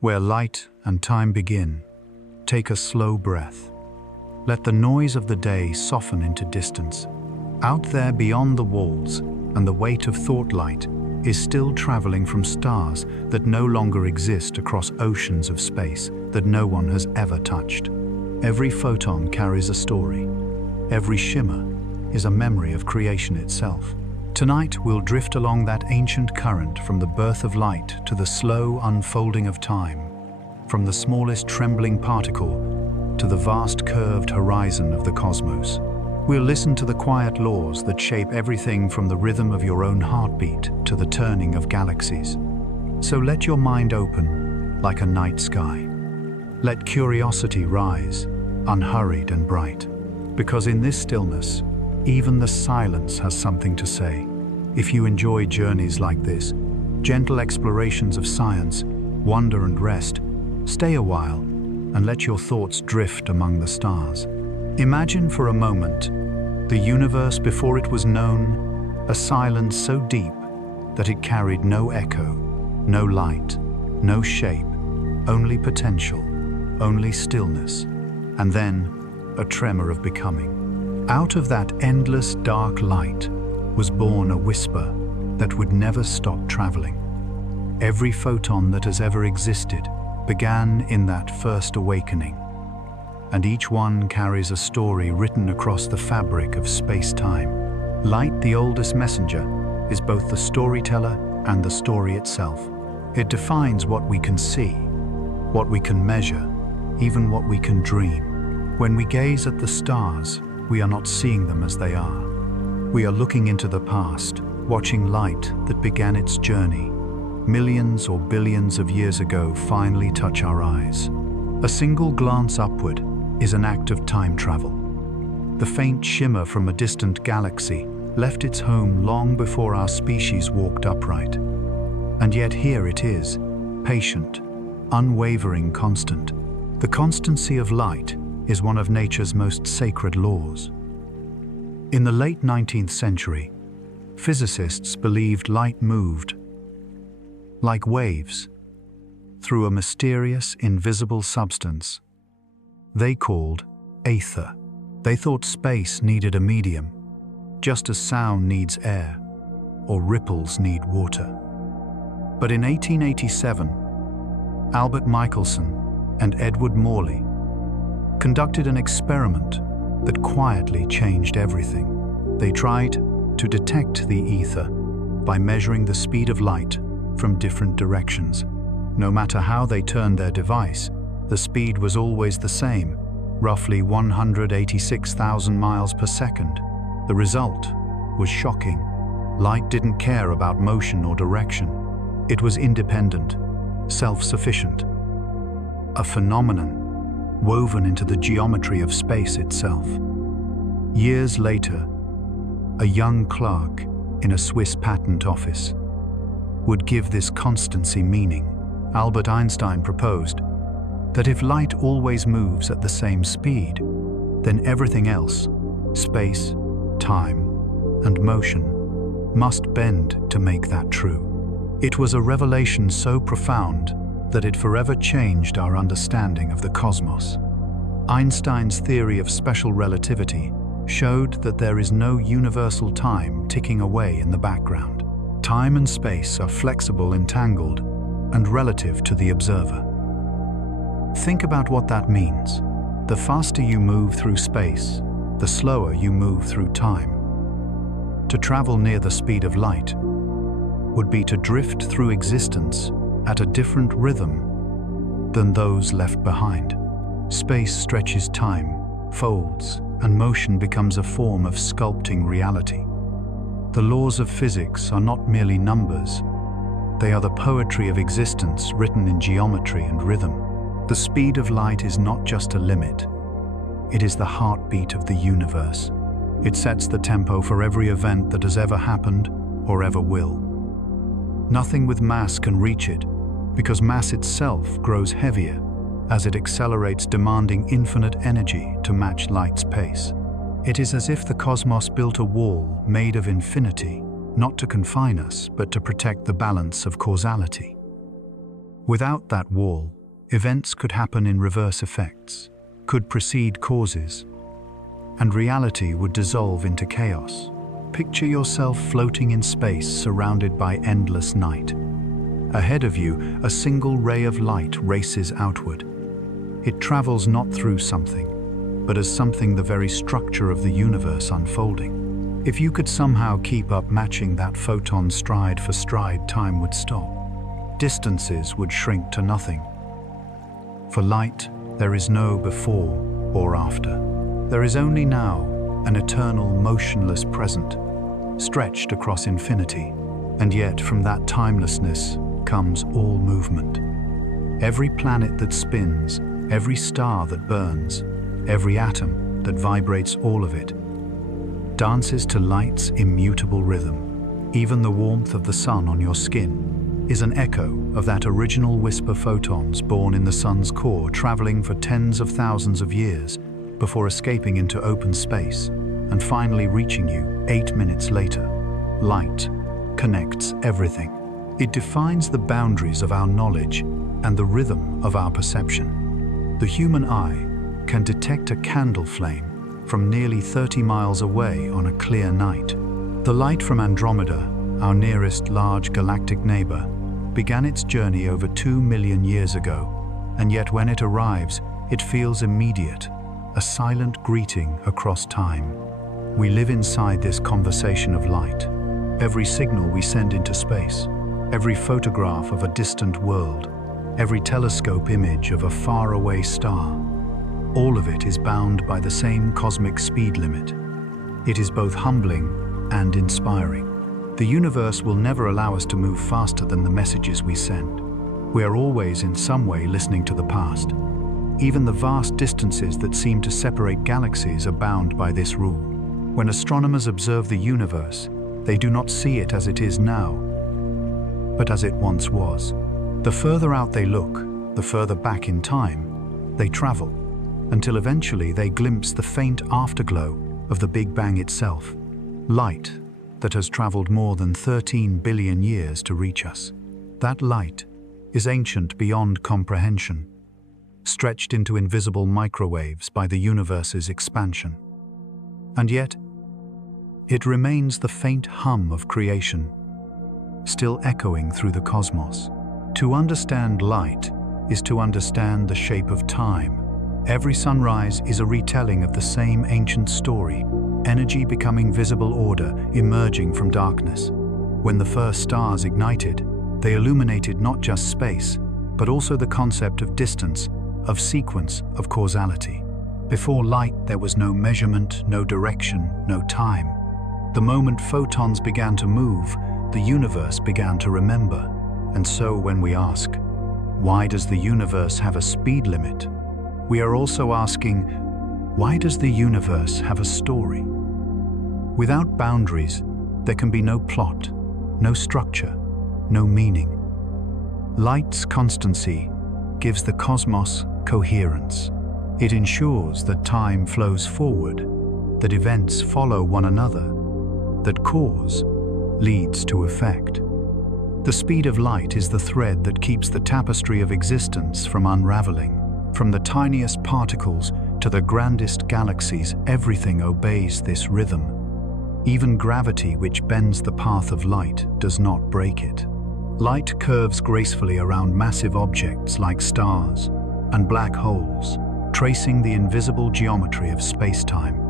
Where light and time begin, take a slow breath. Let the noise of the day soften into distance. Out there beyond the walls and the weight of thought, light is still traveling from stars that no longer exist across oceans of space that no one has ever touched. Every photon carries a story. Every shimmer is a memory of creation itself. Tonight we'll drift along that ancient current from the birth of light to the slow unfolding of time, from the smallest trembling particle to the vast curved horizon of the cosmos. We'll listen to the quiet laws that shape everything from the rhythm of your own heartbeat to the turning of galaxies. So let your mind open like a night sky. Let curiosity rise, unhurried and bright, because in this stillness, even the silence has something to say. If you enjoy journeys like this, gentle explorations of science, wonder and rest, stay a while and let your thoughts drift among the stars. Imagine for a moment the universe before it was known, a silence so deep that it carried no echo, no light, no shape, only potential, only stillness, and then a tremor of becoming. Out of that endless dark light was born a whisper that would never stop traveling. Every photon that has ever existed began in that first awakening, and each one carries a story written across the fabric of space-time. Light, the oldest messenger, is both the storyteller and the story itself. It defines what we can see, what we can measure, even what we can dream. When we gaze at the stars, we are not seeing them as they are. We are looking into the past, watching light that began its journey millions or billions of years ago finally touch our eyes. A single glance upward is an act of time travel. The faint shimmer from a distant galaxy left its home long before our species walked upright. And yet here it is, patient, unwavering, constant. The constancy of light is one of nature's most sacred laws. In the late 19th century, physicists believed light moved like waves through a mysterious, invisible substance they called ether. They thought space needed a medium, just as sound needs air or ripples need water. But in 1887, Albert Michelson and Edward Morley conducted an experiment that quietly changed everything. They tried to detect the ether by measuring the speed of light from different directions. No matter how they turned their device, the speed was always the same, roughly 186,000 miles per second. The result was shocking. Light didn't care about motion or direction. It was independent, self-sufficient, a phenomenon woven into the geometry of space itself. Years later, a young clerk in a Swiss patent office would give this constancy meaning. Albert Einstein proposed that if light always moves at the same speed, then everything else, space, time, and motion, must bend to make that true. It was a revelation so profound that it forever changed our understanding of the cosmos. Einstein's theory of special relativity showed that there is no universal time ticking away in the background. Time and space are flexible, entangled, and relative to the observer. Think about what that means. The faster you move through space, the slower you move through time. To travel near the speed of light would be to drift through existence at a different rhythm than those left behind. Space stretches time, folds, and motion becomes a form of sculpting reality. The laws of physics are not merely numbers. They are the poetry of existence written in geometry and rhythm. The speed of light is not just a limit. It is the heartbeat of the universe. It sets the tempo for every event that has ever happened or ever will. Nothing with mass can reach it, because mass itself grows heavier as it accelerates, demanding infinite energy to match light's pace. It is as if the cosmos built a wall made of infinity, not to confine us, but to protect the balance of causality. Without that wall, events could happen in reverse effects, could precede causes, and reality would dissolve into chaos. Picture yourself floating in space, surrounded by endless night. Ahead of you, a single ray of light races outward. It travels not through something, but as something the very structure of the universe unfolding. If you could somehow keep up matching that photon stride for stride, time would stop. Distances would shrink to nothing. For light, there is no before or after. There is only now, an eternal, motionless present, stretched across infinity. And yet, from that timelessness comes all movement. Every planet that spins, every star that burns, every atom that vibrates, all of it dances to light's immutable rhythm. Even the warmth of the sun on your skin is an echo of that original whisper, photons born in the sun's core, traveling for tens of thousands of years before escaping into open space and finally reaching you 8 minutes later. Light connects everything. It defines the boundaries of our knowledge and the rhythm of our perception. The human eye can detect a candle flame from nearly 30 miles away on a clear night. The light from Andromeda, our nearest large galactic neighbor, began its journey over 2 million years ago, and yet when it arrives, it feels immediate, a silent greeting across time. We live inside this conversation of light. Every signal we send into space, every photograph of a distant world, every telescope image of a faraway star, all of it is bound by the same cosmic speed limit. It is both humbling and inspiring. The universe will never allow us to move faster than the messages we send. We are always in some way listening to the past. Even the vast distances that seem to separate galaxies are bound by this rule. When astronomers observe the universe, they do not see it as it is now, but as it once was. The further out they look, the further back in time they travel, until eventually they glimpse the faint afterglow of the Big Bang itself, light that has traveled more than 13 billion years to reach us. That light is ancient beyond comprehension, stretched into invisible microwaves by the universe's expansion. And yet, it remains the faint hum of creation, still echoing through the cosmos. To understand light is to understand the shape of time. Every sunrise is a retelling of the same ancient story, energy becoming visible order, emerging from darkness. When the first stars ignited, they illuminated not just space, but also the concept of distance, of sequence, of causality. Before light, there was no measurement, no direction, no time. The moment photons began to move, the universe began to remember. And so when we ask, why does the universe have a speed limit? We are also asking, why does the universe have a story? Without boundaries, there can be no plot, no structure, no meaning. Light's constancy gives the cosmos coherence. It ensures that time flows forward, that events follow one another, that cause leads to effect. The speed of light is the thread that keeps the tapestry of existence from unraveling. From the tiniest particles to the grandest galaxies, everything obeys this rhythm. Even gravity, which bends the path of light, does not break it. Light curves gracefully around massive objects like stars and black holes, tracing the invisible geometry of space-time.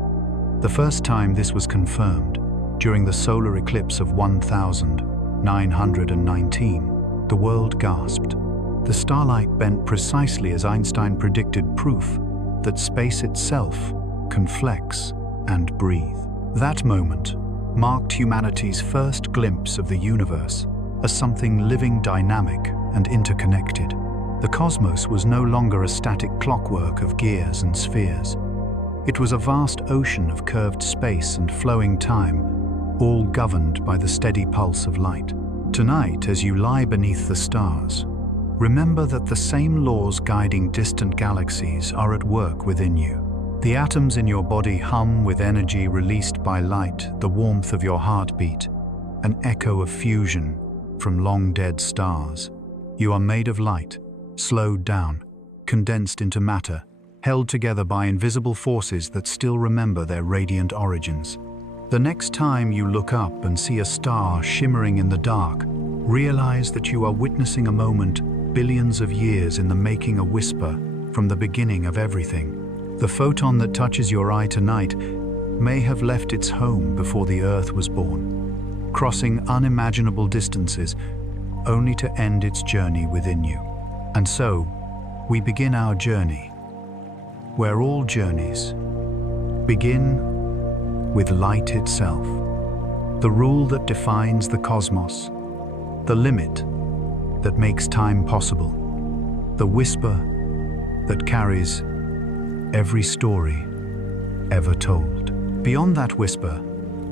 The first time this was confirmed, during the solar eclipse of 1919, the world gasped. The starlight bent precisely as Einstein predicted, proof that space itself can flex and breathe. That moment marked humanity's first glimpse of the universe as something living, dynamic, and interconnected. The cosmos was no longer a static clockwork of gears and spheres. It was a vast ocean of curved space and flowing time, all governed by the steady pulse of light. Tonight, as you lie beneath the stars, remember that the same laws guiding distant galaxies are at work within you. The atoms in your body hum with energy released by light, the warmth of your heartbeat, an echo of fusion from long-dead stars. You are made of light, slowed down, condensed into matter, held together by invisible forces that still remember their radiant origins. The next time you look up and see a star shimmering in the dark, realize that you are witnessing a moment billions of years in the making, a whisper from the beginning of everything. The photon that touches your eye tonight may have left its home before the Earth was born, crossing unimaginable distances only to end its journey within you. And so, we begin our journey, where all journeys begin with light itself, the rule that defines the cosmos, the limit that makes time possible, the whisper that carries every story ever told. Beyond that whisper,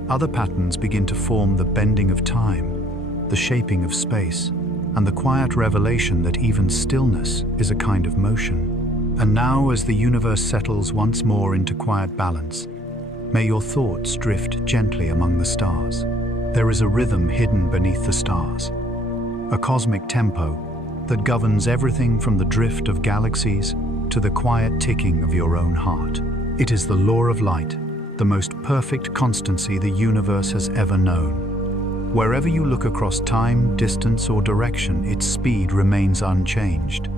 other patterns begin to form: the bending of time, the shaping of space, and the quiet revelation that even stillness is a kind of motion. And now, as the universe settles once more into quiet balance, may your thoughts drift gently among the stars. There is a rhythm hidden beneath the stars, a cosmic tempo that governs everything from the drift of galaxies to the quiet ticking of your own heart. It is the law of light, the most perfect constancy the universe has ever known. Wherever you look across time, distance, or direction, its speed remains unchanged.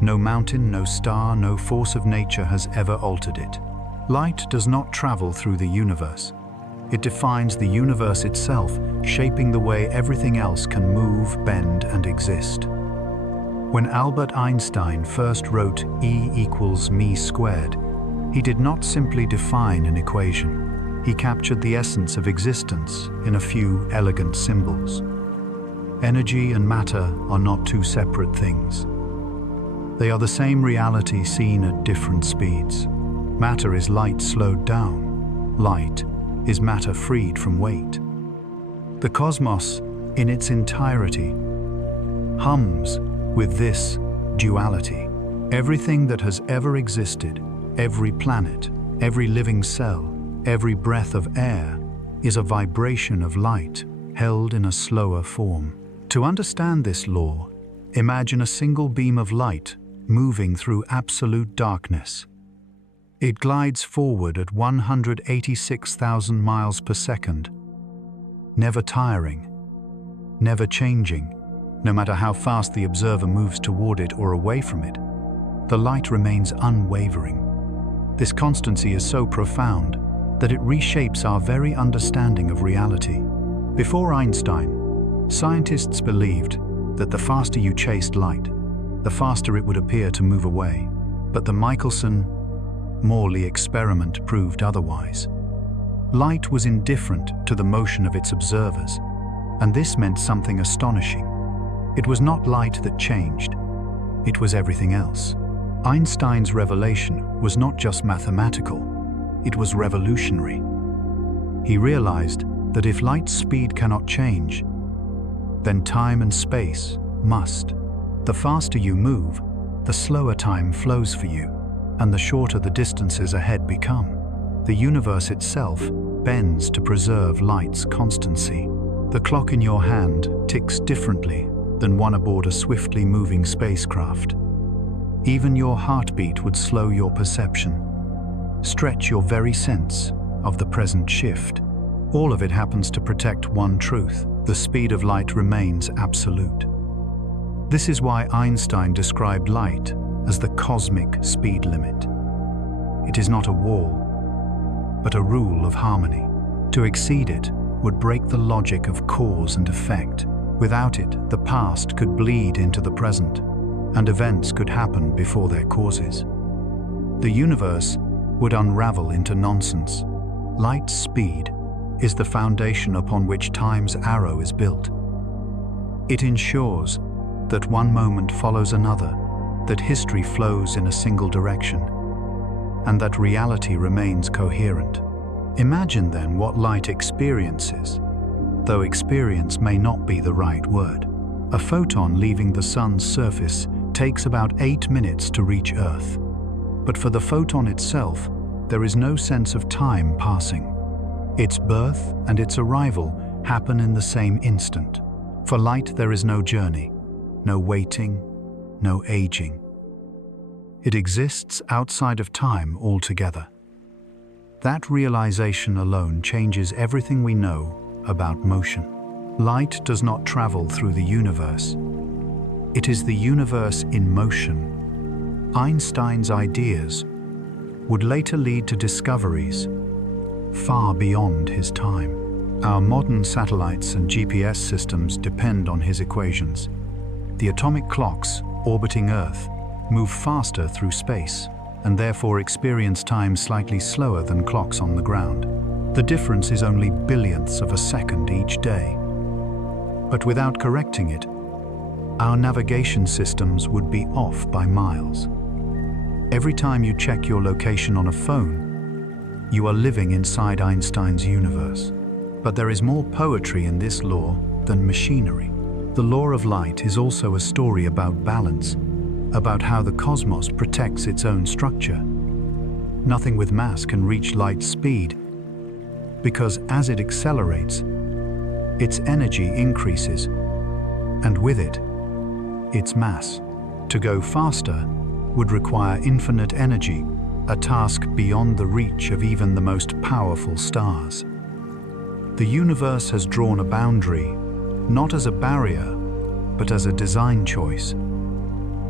No mountain, no star, no force of nature has ever altered it. Light does not travel through the universe. It defines the universe itself, shaping the way everything else can move, bend, and exist. When Albert Einstein first wrote E equals m², he did not simply define an equation. He captured the essence of existence in a few elegant symbols. Energy and matter are not two separate things. They are the same reality seen at different speeds. Matter is light slowed down. Light is matter freed from weight. The cosmos, in its entirety, hums with this duality. Everything that has ever existed, every planet, every living cell, every breath of air, is a vibration of light held in a slower form. To understand this law, imagine a single beam of light moving through absolute darkness. It glides forward at 186,000 miles per second, never tiring, never changing. No matter how fast the observer moves toward it or away from it, the light remains unwavering. This constancy is so profound that it reshapes our very understanding of reality. Before Einstein, scientists believed that the faster you chased light, the faster it would appear to move away. But the Michelson-Morley experiment proved otherwise. Light was indifferent to the motion of its observers, and this meant something astonishing. It was not light that changed, it was everything else. Einstein's revelation was not just mathematical, it was revolutionary. He realized that if light's speed cannot change, then time and space must. The faster you move, the slower time flows for you, and the shorter the distances ahead become. The universe itself bends to preserve light's constancy. The clock in your hand ticks differently than one aboard a swiftly moving spacecraft. Even your heartbeat would slow your perception, stretch your very sense of the present shift. All of it happens to protect one truth: the speed of light remains absolute. This is why Einstein described light as the cosmic speed limit. It is not a wall, but a rule of harmony. To exceed it would break the logic of cause and effect. Without it, the past could bleed into the present, and events could happen before their causes. The universe would unravel into nonsense. Light's speed is the foundation upon which time's arrow is built. It ensures that one moment follows another, that history flows in a single direction, and that reality remains coherent. Imagine then what light experiences, though experience may not be the right word. A photon leaving the sun's surface takes about 8 minutes to reach Earth. But for the photon itself, there is no sense of time passing. Its birth and its arrival happen in the same instant. For light, there is no journey. no waiting, no aging. It exists outside of time altogether. That realization alone changes everything we know about motion. Light does not travel through the universe. It is the universe in motion. Einstein's ideas would later lead to discoveries far beyond his time. Our modern satellites and GPS systems depend on his equations. The atomic clocks orbiting Earth move faster through space and therefore experience time slightly slower than clocks on the ground. The difference is only billionths of a second each day. But without correcting it, our navigation systems would be off by miles. Every time you check your location on a phone, you are living inside Einstein's universe. But there is more poetry in this law than machinery. The law of light is also a story about balance, about how the cosmos protects its own structure. Nothing with mass can reach light speed, because as it accelerates, its energy increases, and with it, its mass. To go faster would require infinite energy, a task beyond the reach of even the most powerful stars. The universe has drawn a boundary, not as a barrier, but as a design choice.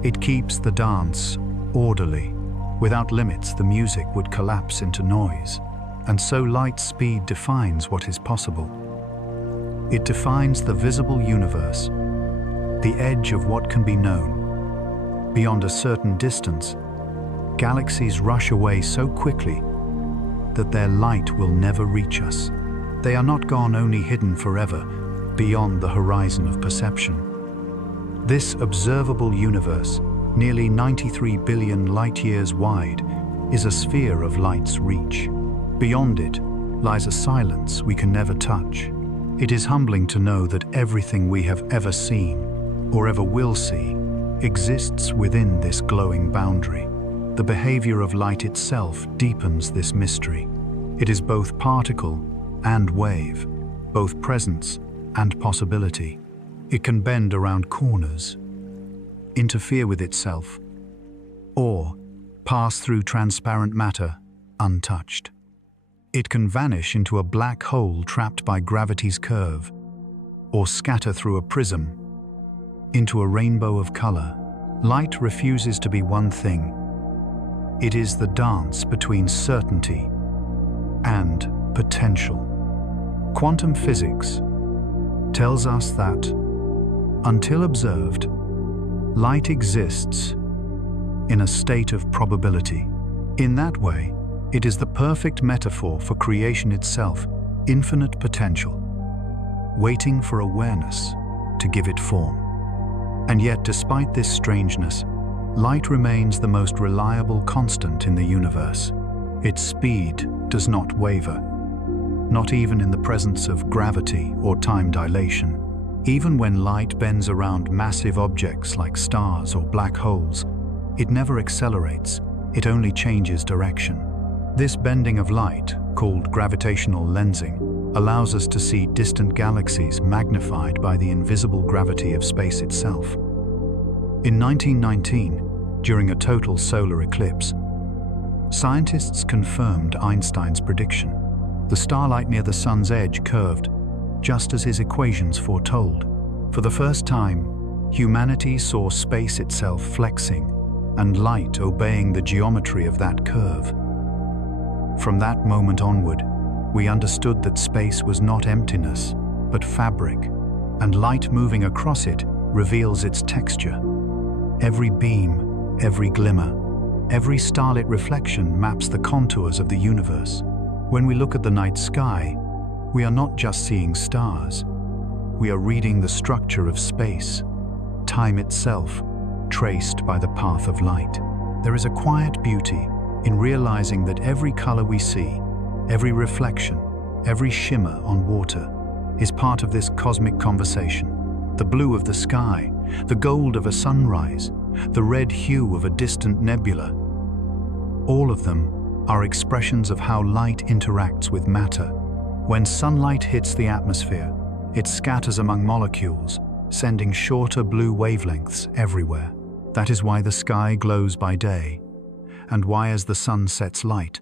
It keeps the dance orderly. Without limits, the music would collapse into noise. And so light speed defines what is possible. It defines the visible universe, the edge of what can be known. Beyond a certain distance, galaxies rush away so quickly that their light will never reach us. They are not gone, only hidden forever, beyond the horizon of perception. This observable universe, nearly 93 billion light-years wide, is a sphere of light's reach. Beyond it lies a silence we can never touch. It is humbling to know that everything we have ever seen, or ever will see, exists within this glowing boundary. The behavior of light itself deepens this mystery. It is both particle and wave, both presence and possibility. It can bend around corners, interfere with itself, or pass through transparent matter untouched. It can vanish into a black hole trapped by gravity's curve, or scatter through a prism into a rainbow of color. Light refuses to be one thing. It is the dance between certainty and potential. Quantum physics tells us that, until observed, light exists in a state of probability. In that way, it is the perfect metaphor for creation itself, infinite potential, waiting for awareness to give it form. And yet, despite this strangeness, light remains the most reliable constant in the universe. Its speed does not waver, not even in the presence of gravity or time dilation. Even when light bends around massive objects like stars or black holes, it never accelerates, it only changes direction. This bending of light, called gravitational lensing, allows us to see distant galaxies magnified by the invisible gravity of space itself. In 1919, during a total solar eclipse, scientists confirmed Einstein's prediction. The starlight near the sun's edge curved, just as his equations foretold. For the first time, humanity saw space itself flexing, and light obeying the geometry of that curve. From that moment onward, we understood that space was not emptiness, but fabric, and light moving across it reveals its texture. Every beam, every glimmer, every starlit reflection maps the contours of the universe. When we look at the night sky, we are not just seeing stars. We are reading the structure of space, time itself, traced by the path of light. There is a quiet beauty in realizing that every color we see, every reflection, every shimmer on water, is part of this cosmic conversation. The blue of the sky, the gold of a sunrise, the red hue of a distant nebula. All of them are expressions of how light interacts with matter. When sunlight hits the atmosphere, it scatters among molecules, sending shorter blue wavelengths everywhere. That is why the sky glows by day, and why as the sun sets light,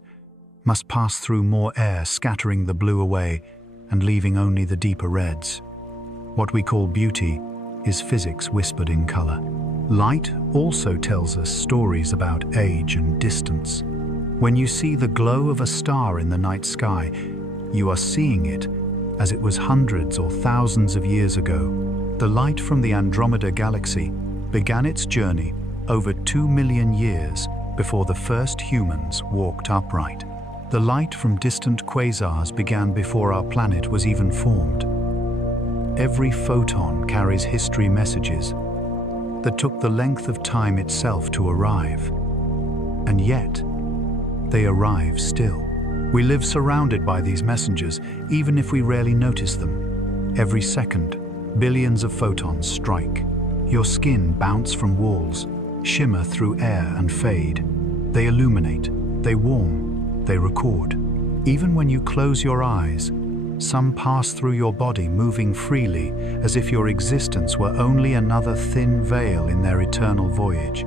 must pass through more air, scattering the blue away and leaving only the deeper reds. What we call beauty is physics whispered in color. Light also tells us stories about age and distance. When you see the glow of a star in the night sky, you are seeing it as it was hundreds or thousands of years ago. The light from the Andromeda galaxy began its journey over 2 million years before the first humans walked upright. The light from distant quasars began before our planet was even formed. Every photon carries history messages that took the length of time itself to arrive. And yet, they arrive still. We live surrounded by these messengers, even if we rarely notice them. Every second, billions of photons strike. Your skin bounce from walls, shimmer through air and fade. They illuminate, they warm, they record. Even when you close your eyes, some pass through your body, moving freely, as if your existence were only another thin veil in their eternal voyage.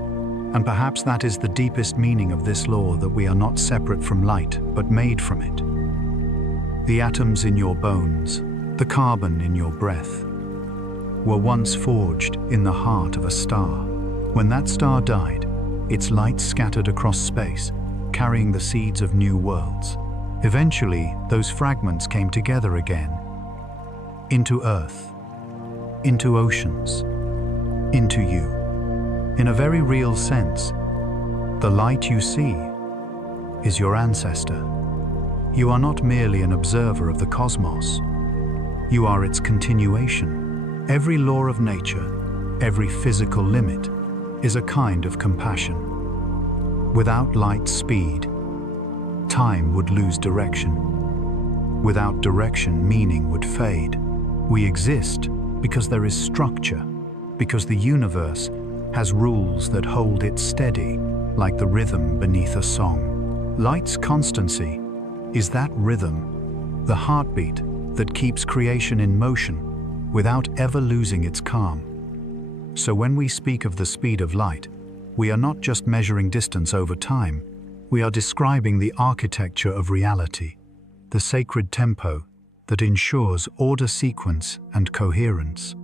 And perhaps that is the deepest meaning of this law, that we are not separate from light, but made from it. The atoms in your bones, the carbon in your breath, were once forged in the heart of a star. When that star died, its light scattered across space, carrying the seeds of new worlds. Eventually, those fragments came together again, into Earth, into oceans, into you. In a very real sense, the light you see is your ancestor. You are not merely an observer of the cosmos. You are its continuation. Every law of nature, every physical limit, is a kind of compassion. Without light's speed, time would lose direction. Without direction, meaning would fade. We exist because there is structure, because the universe has rules that hold it steady, like the rhythm beneath a song. Light's constancy is that rhythm, the heartbeat that keeps creation in motion without ever losing its calm. So when we speak of the speed of light, we are not just measuring distance over time, we are describing the architecture of reality, the sacred tempo that ensures order, sequence, and coherence.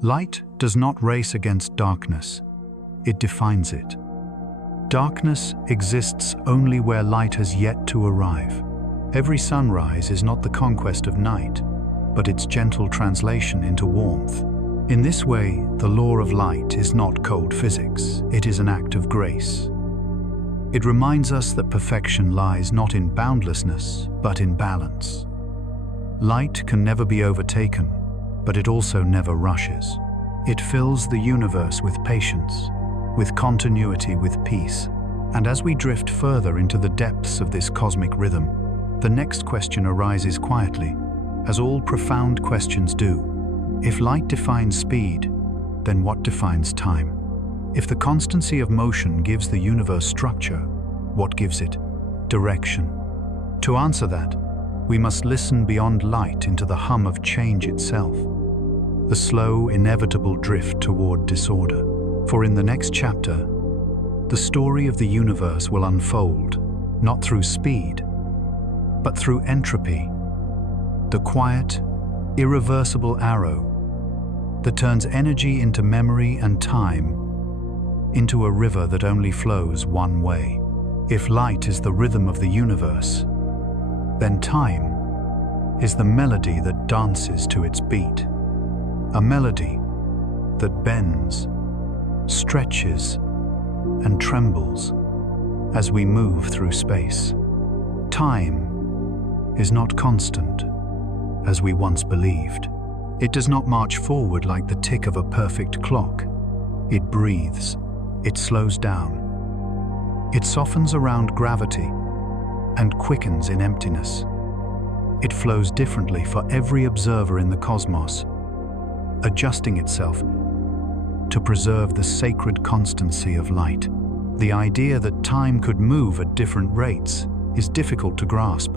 Light does not race against darkness, it defines it. Darkness exists only where light has yet to arrive. Every sunrise is not the conquest of night, but its gentle translation into warmth. In this way, the law of light is not cold physics, it is an act of grace. It reminds us that perfection lies not in boundlessness, but in balance. Light can never be overtaken, but it also never rushes. It fills the universe with patience, with continuity, with peace. And as we drift further into the depths of this cosmic rhythm, the next question arises quietly, as all profound questions do. If light defines speed, then what defines time? If the constancy of motion gives the universe structure, what gives it direction? To answer that, we must listen beyond light into the hum of change itself, the slow, inevitable drift toward disorder. For in the next chapter, the story of the universe will unfold, not through speed, but through entropy, the quiet, irreversible arrow that turns energy into memory and time into a river that only flows one way. If light is the rhythm of the universe, then time is the melody that dances to its beat. A melody that bends, stretches, and trembles as we move through space. Time is not constant, as we once believed. It does not march forward like the tick of a perfect clock. It breathes, it slows down. It softens around gravity and quickens in emptiness. It flows differently for every observer in the cosmos, adjusting itself to preserve the sacred constancy of light. The idea that time could move at different rates is difficult to grasp.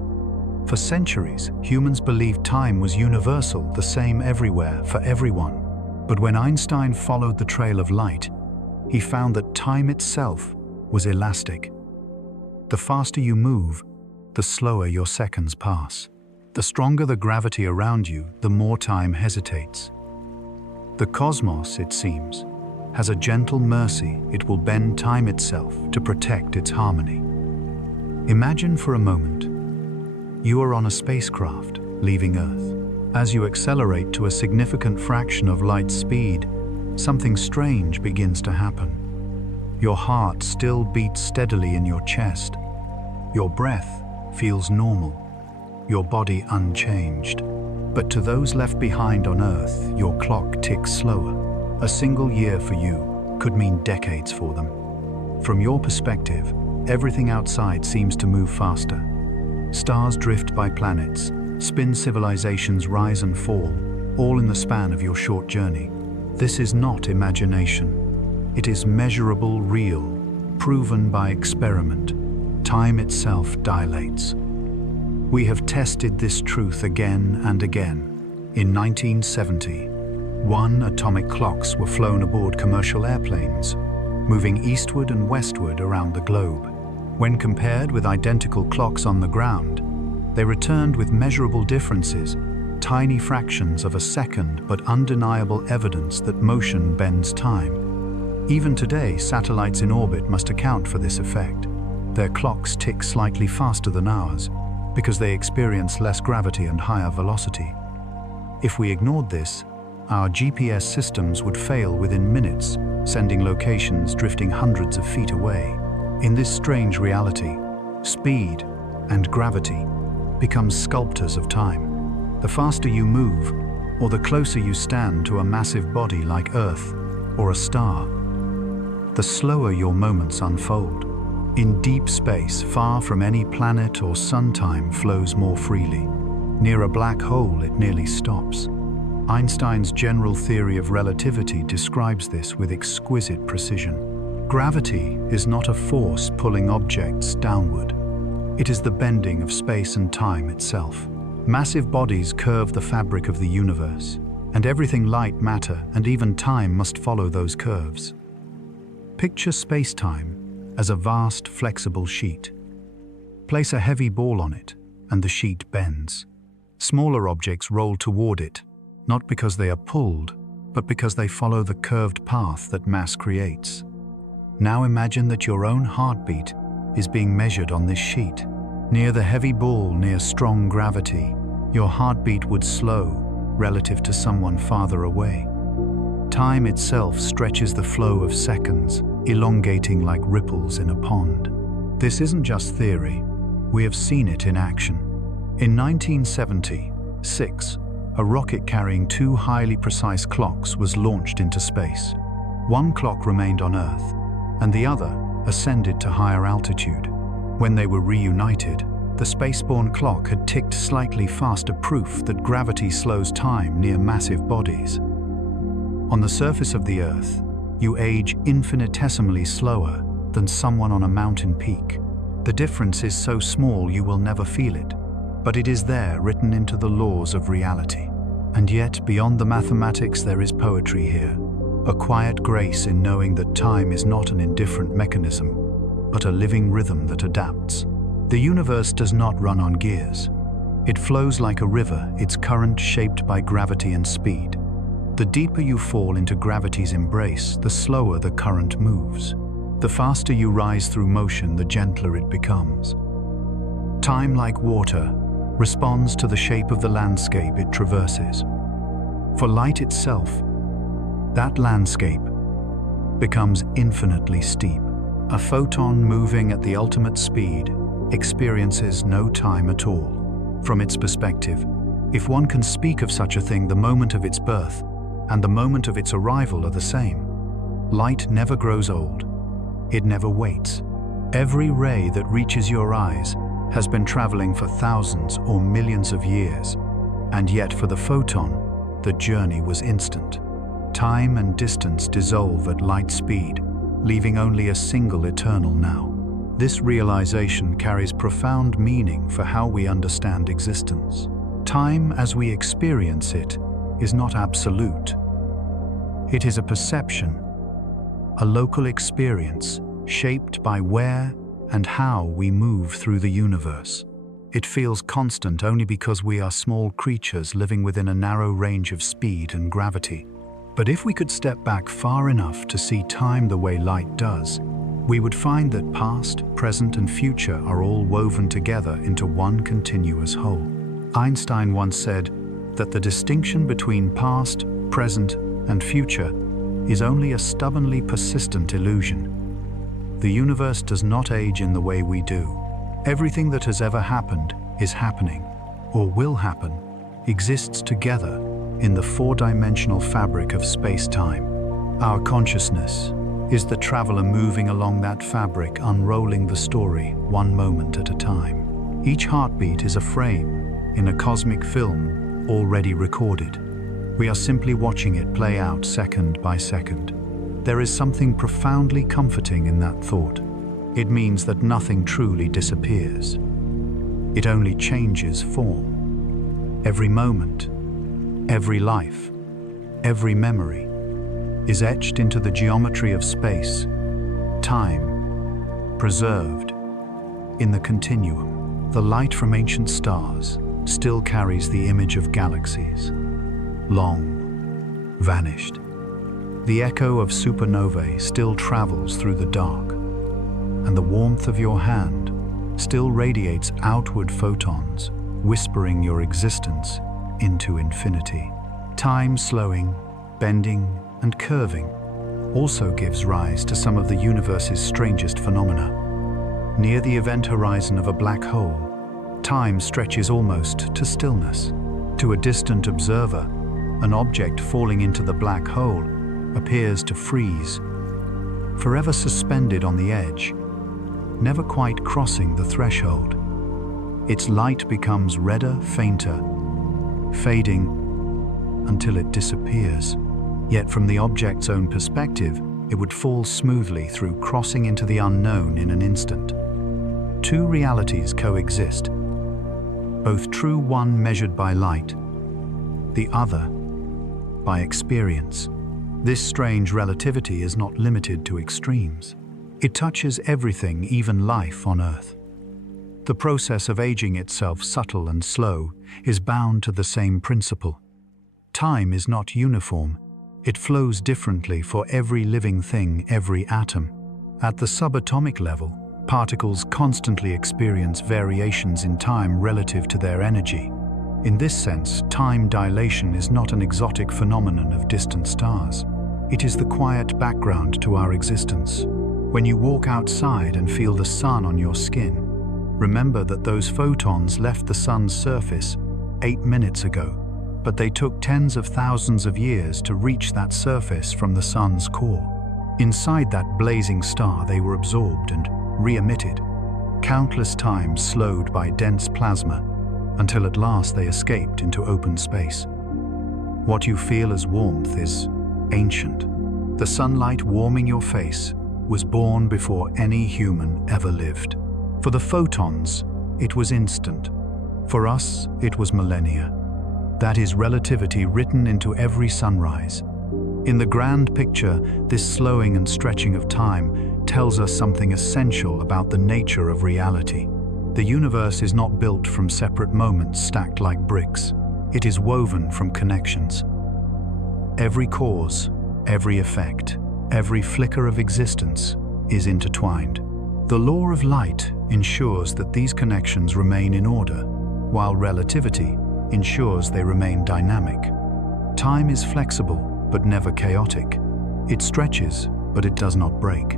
For centuries, humans believed time was universal, the same everywhere, for everyone. But when Einstein followed the trail of light, he found that time itself was elastic. The faster you move, the slower your seconds pass. The stronger the gravity around you, the more time hesitates. The cosmos, it seems, has a gentle mercy. It will bend time itself to protect its harmony. Imagine for a moment, you are on a spacecraft leaving Earth. As you accelerate to a significant fraction of light speed, something strange begins to happen. Your heart still beats steadily in your chest. Your breath feels normal, your body unchanged. But to those left behind on Earth, your clock ticks slower. A single year for you could mean decades for them. From your perspective, everything outside seems to move faster. Stars drift by planets, spin civilizations rise and fall, all in the span of your short journey. This is not imagination. It is measurable, real, proven by experiment. Time itself dilates. We have tested this truth again and again. In 1970, atomic clocks were flown aboard commercial airplanes, moving eastward and westward around the globe. When compared with identical clocks on the ground, they returned with measurable differences, tiny fractions of a second, but undeniable evidence that motion bends time. Even today, satellites in orbit must account for this effect. Their clocks tick slightly faster than ours, because they experience less gravity and higher velocity. If we ignored this, our GPS systems would fail within minutes, sending locations drifting hundreds of feet away. In this strange reality, speed and gravity become sculptors of time. The faster you move, or the closer you stand to a massive body like Earth or a star, the slower your moments unfold. In deep space, far from any planet or sun, time flows more freely. Near a black hole, it nearly stops. Einstein's general theory of relativity describes this with exquisite precision. Gravity is not a force pulling objects downward. It is the bending of space and time itself. Massive bodies curve the fabric of the universe, and everything light, matter, and even time must follow those curves. Picture space-time as a vast, flexible sheet. Place a heavy ball on it, and the sheet bends. Smaller objects roll toward it, not because they are pulled, but because they follow the curved path that mass creates. Now imagine that your own heartbeat is being measured on this sheet. Near the heavy ball, near strong gravity, your heartbeat would slow relative to someone farther away. Time itself stretches the flow of seconds, elongating like ripples in a pond. This isn't just theory, we have seen it in action. In 1976, a rocket carrying two highly precise clocks was launched into space. One clock remained on Earth, and the other ascended to higher altitude. When they were reunited, the spaceborne clock had ticked slightly faster, proof that gravity slows time near massive bodies. On the surface of the Earth, you age infinitesimally slower than someone on a mountain peak. The difference is so small you will never feel it, but it is there, written into the laws of reality. And yet, beyond the mathematics, there is poetry here, a quiet grace in knowing that time is not an indifferent mechanism, but a living rhythm that adapts. The universe does not run on gears. It flows like a river, its current shaped by gravity and speed. The deeper you fall into gravity's embrace, the slower the current moves. The faster you rise through motion, the gentler it becomes. Time, like water, responds to the shape of the landscape it traverses. For light itself, that landscape becomes infinitely steep. A photon moving at the ultimate speed experiences no time at all. From its perspective, if one can speak of such a thing, the moment of its birth and the moment of its arrival are the same. Light never grows old. It never waits. Every ray that reaches your eyes has been traveling for thousands or millions of years, and yet for the photon, the journey was instant. Time and distance dissolve at light speed, leaving only a single eternal now. This realization carries profound meaning for how we understand existence. Time, as we experience it, is not absolute. It is a perception, a local experience shaped by where and how we move through the universe. It feels constant only because we are small creatures living within a narrow range of speed and gravity. But if we could step back far enough to see time the way light does, we would find that past, present, and future are all woven together into one continuous whole. Einstein once said that the distinction between past, present, and future is only a stubbornly persistent illusion. The universe does not age in the way we do. Everything that has ever happened is happening, or will happen, exists together in the four-dimensional fabric of space-time. Our consciousness is the traveler moving along that fabric, unrolling the story one moment at a time. Each heartbeat is a frame in a cosmic film already recorded. We are simply watching it play out second by second. There is something profoundly comforting in that thought. It means that nothing truly disappears. It only changes form. Every moment, every life, every memory is etched into the geometry of space, time, preserved in the continuum. The light from ancient stars still carries the image of galaxies, long vanished. The echo of supernovae still travels through the dark, and the warmth of your hand still radiates outward photons, whispering your existence into infinity. Time slowing, bending, and curving also gives rise to some of the universe's strangest phenomena. Near the event horizon of a black hole, time stretches almost to stillness. To a distant observer, an object falling into the black hole appears to freeze, forever suspended on the edge, never quite crossing the threshold. Its light becomes redder, fainter, fading until it disappears. Yet from the object's own perspective, it would fall smoothly through, crossing into the unknown in an instant. Two realities coexist, both true, one measured by light, the other by experience. This strange relativity is not limited to extremes. It touches everything, even life on Earth. The process of aging itself, subtle and slow, is bound to the same principle. Time is not uniform. It flows differently for every living thing, every atom. At the subatomic level, particles constantly experience variations in time relative to their energy. In this sense, time dilation is not an exotic phenomenon of distant stars. It is the quiet background to our existence. When you walk outside and feel the sun on your skin, remember that those photons left the sun's surface 8 minutes ago, but they took tens of thousands of years to reach that surface from the sun's core. Inside that blazing star, they were absorbed and re-emitted, countless times slowed by dense plasma, until at last they escaped into open space. What you feel as warmth is ancient. The sunlight warming your face was born before any human ever lived. For the photons, it was instant. For us, it was millennia. That is relativity written into every sunrise. In the grand picture, this slowing and stretching of time tells us something essential about the nature of reality. The universe is not built from separate moments stacked like bricks. It is woven from connections. Every cause, every effect, every flicker of existence is intertwined. The law of light ensures that these connections remain in order, while relativity ensures they remain dynamic. Time is flexible, but never chaotic. It stretches, but it does not break.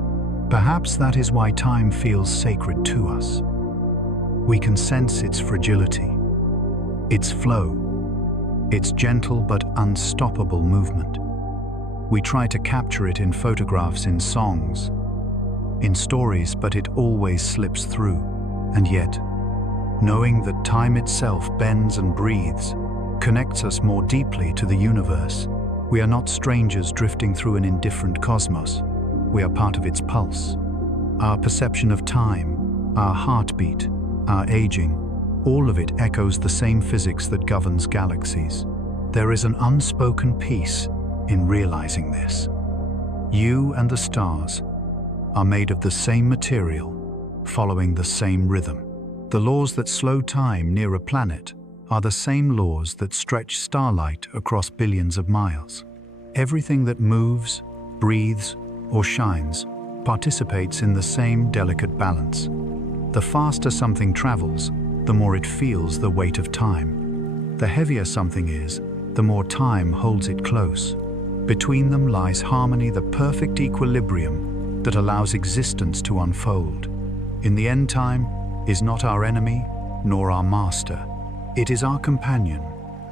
Perhaps that is why time feels sacred to us. We can sense its fragility, its flow, its gentle but unstoppable movement. We try to capture it in photographs, in songs, in stories, but it always slips through. And yet, knowing that time itself bends and breathes connects us more deeply to the universe. We are not strangers drifting through an indifferent cosmos. We are part of its pulse. Our perception of time, our heartbeat, our aging, all of it echoes the same physics that governs galaxies. There is an unspoken peace in realizing this. You and the stars are made of the same material, following the same rhythm. The laws that slow time near a planet are the same laws that stretch starlight across billions of miles. Everything that moves, breathes, or shines participates in the same delicate balance. The faster something travels, the more it feels the weight of time. The heavier something is, the more time holds it close. Between them lies harmony, the perfect equilibrium that allows existence to unfold. In the end, time is not our enemy nor our master. It is our companion,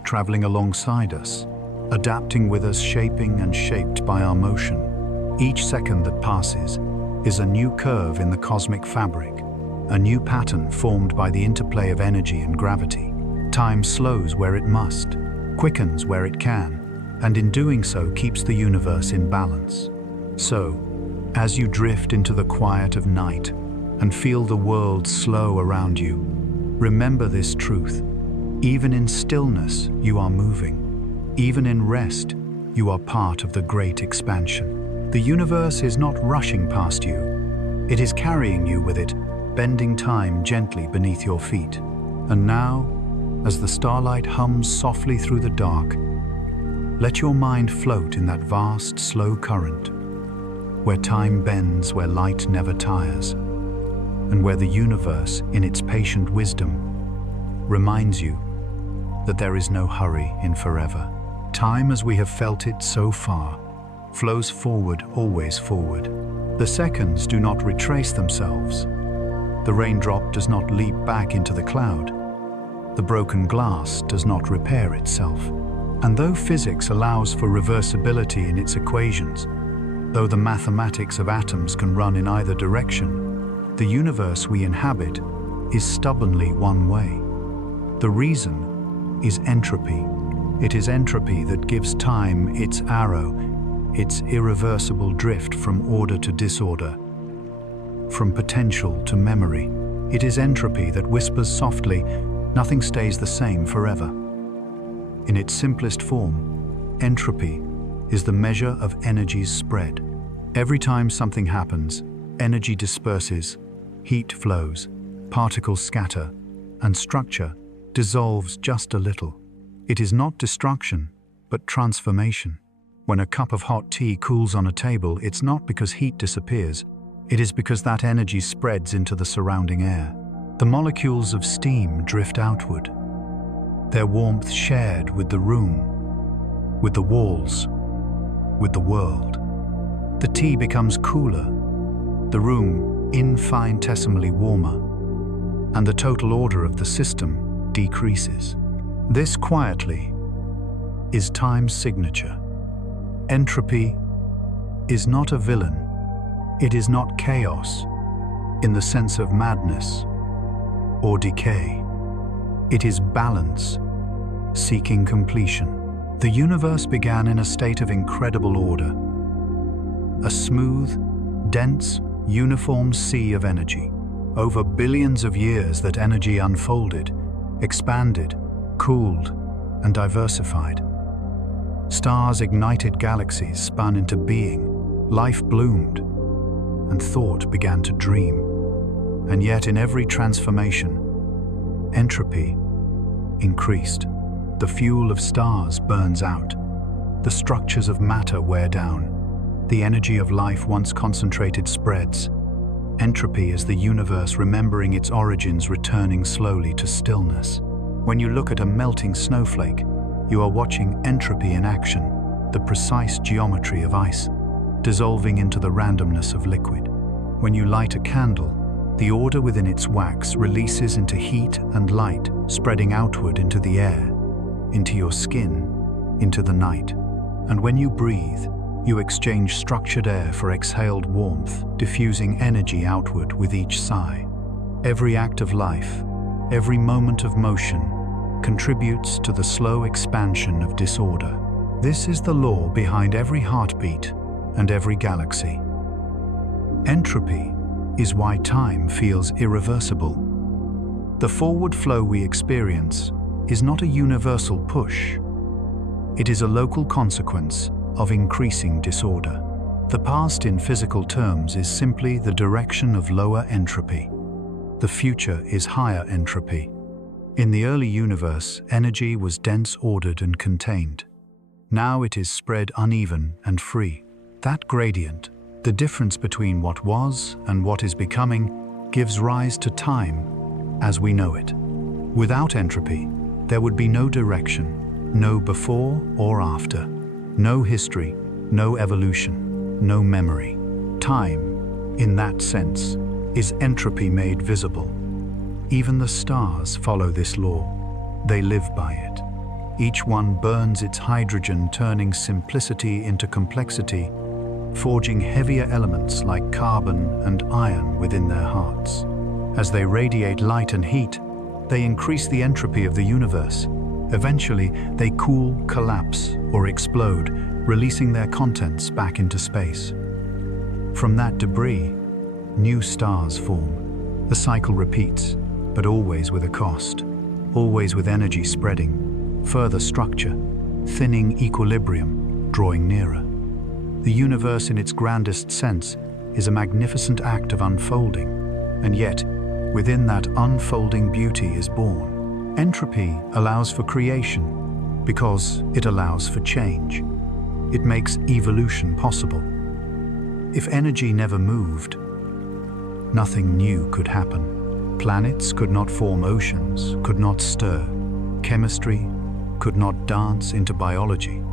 traveling alongside us, adapting with us, shaping and shaped by our motion. Each second that passes is a new curve in the cosmic fabric, a new pattern formed by the interplay of energy and gravity. Time slows where it must, quickens where it can, and in doing so keeps the universe in balance. So, as you drift into the quiet of night and feel the world slow around you, remember this truth. Even in stillness, you are moving. Even in rest, you are part of the great expansion. The universe is not rushing past you. It is carrying you with it, bending time gently beneath your feet. And now, as the starlight hums softly through the dark, let your mind float in that vast, slow current, where time bends, where light never tires, and where the universe, in its patient wisdom, reminds you that there is no hurry in forever. Time, as we have felt it so far, flows forward, always forward. The seconds do not retrace themselves. The raindrop does not leap back into the cloud. The broken glass does not repair itself. And though physics allows for reversibility in its equations, though the mathematics of atoms can run in either direction, the universe we inhabit is stubbornly one way. The reason is entropy. It is entropy that gives time its arrow, its irreversible drift from order to disorder, from potential to memory. It is entropy that whispers softly, nothing stays the same forever. In its simplest form, entropy is the measure of energy's spread. Every time something happens, energy disperses, heat flows, particles scatter, and structure dissolves just a little. It is not destruction, but transformation. When a cup of hot tea cools on a table, it's not because heat disappears, it is because that energy spreads into the surrounding air. The molecules of steam drift outward, their warmth shared with the room, with the walls, with the world. The tea becomes cooler, the room infinitesimally warmer, and the total order of the system decreases. This quietly is time's signature. Entropy is not a villain. It is not chaos in the sense of madness or decay. It is balance, seeking completion. The universe began in a state of incredible order, a smooth, dense, uniform sea of energy. Over billions of years, that energy unfolded, expanded, cooled, and diversified. Stars ignited, galaxies spun into being, life bloomed, and thought began to dream. And yet in every transformation, entropy increased. The fuel of stars burns out. The structures of matter wear down. The energy of life once concentrated spreads. Entropy is the universe remembering its origins, returning slowly to stillness. When you look at a melting snowflake, you are watching entropy in action, the precise geometry of ice, dissolving into the randomness of liquid. When you light a candle, the order within its wax releases into heat and light, spreading outward into the air, into your skin, into the night. And when you breathe, you exchange structured air for exhaled warmth, diffusing energy outward with each sigh. Every act of life, every moment of motion, contributes to the slow expansion of disorder. This is the law behind every heartbeat and every galaxy. Entropy is why time feels irreversible. The forward flow we experience is not a universal push. It is a local consequence of increasing disorder. The past in physical terms is simply the direction of lower entropy. The future is higher entropy. In the early universe, energy was dense, ordered, and contained. Now it is spread uneven and free. That gradient, the difference between what was and what is becoming, gives rise to time as we know it. Without entropy, there would be no direction, no before or after, no history, no evolution, no memory. Time, in that sense, is entropy made visible. Even the stars follow this law. They live by it. Each one burns its hydrogen, turning simplicity into complexity, forging heavier elements like carbon and iron within their hearts. As they radiate light and heat, they increase the entropy of the universe. Eventually, they cool, collapse, or explode, releasing their contents back into space. From that debris, new stars form. The cycle repeats, but always with a cost, always with energy spreading, further structure, thinning equilibrium, drawing nearer. The universe in its grandest sense is a magnificent act of unfolding, and yet, within that unfolding beauty is born. Entropy allows for creation because it allows for change. It makes evolution possible. If energy never moved, nothing new could happen. Planets could not form oceans, could not stir. Chemistry could not dance into biology.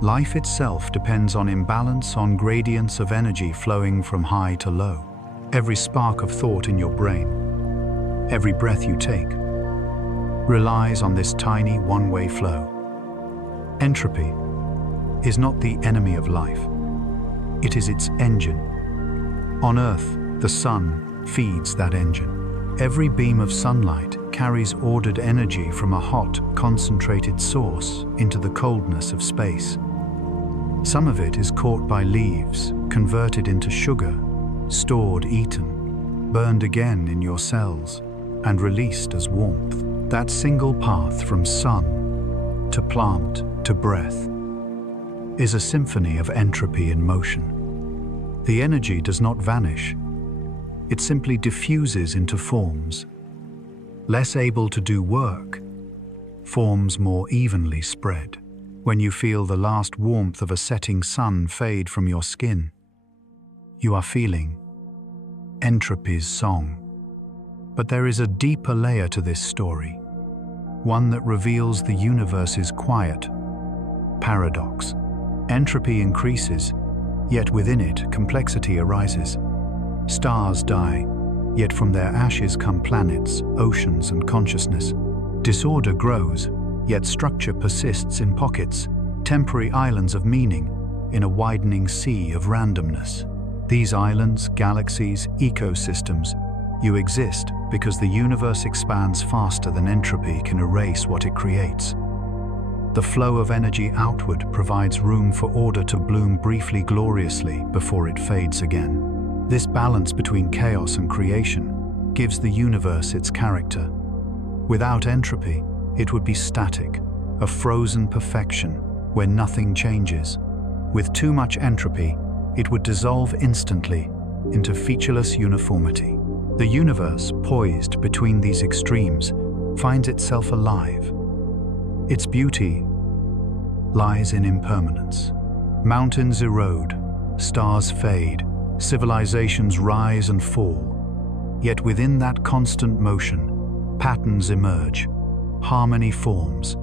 Life itself depends on imbalance, on gradients of energy flowing from high to low. Every spark of thought in your brain, every breath you take, relies on this tiny one-way flow. Entropy is not the enemy of life. It is its engine. On Earth, the sun feeds that engine. Every beam of sunlight carries ordered energy from a hot, concentrated source into the coldness of space. Some of it is caught by leaves, converted into sugar, stored, eaten, burned again in your cells, and released as warmth. That single path from sun to plant to breath is a symphony of entropy in motion. The energy does not vanish. It simply diffuses into forms. Less able to do work, forms more evenly spread. When you feel the last warmth of a setting sun fade from your skin, you are feeling entropy's song. But there is a deeper layer to this story, one that reveals the universe's quiet paradox. Entropy increases, yet within it complexity arises. Stars die, yet from their ashes come planets, oceans, and consciousness. Disorder grows, yet structure persists in pockets, temporary islands of meaning in a widening sea of randomness. These islands, galaxies, ecosystems, you exist because the universe expands faster than entropy can erase what it creates. The flow of energy outward provides room for order to bloom briefly, gloriously, before it fades again. This balance between chaos and creation gives the universe its character. Without entropy, it would be static, a frozen perfection where nothing changes. With too much entropy, it would dissolve instantly into featureless uniformity. The universe, poised between these extremes, finds itself alive. Its beauty lies in impermanence. Mountains erode, stars fade, civilizations rise and fall. Yet within that constant motion, patterns emerge, harmony forms,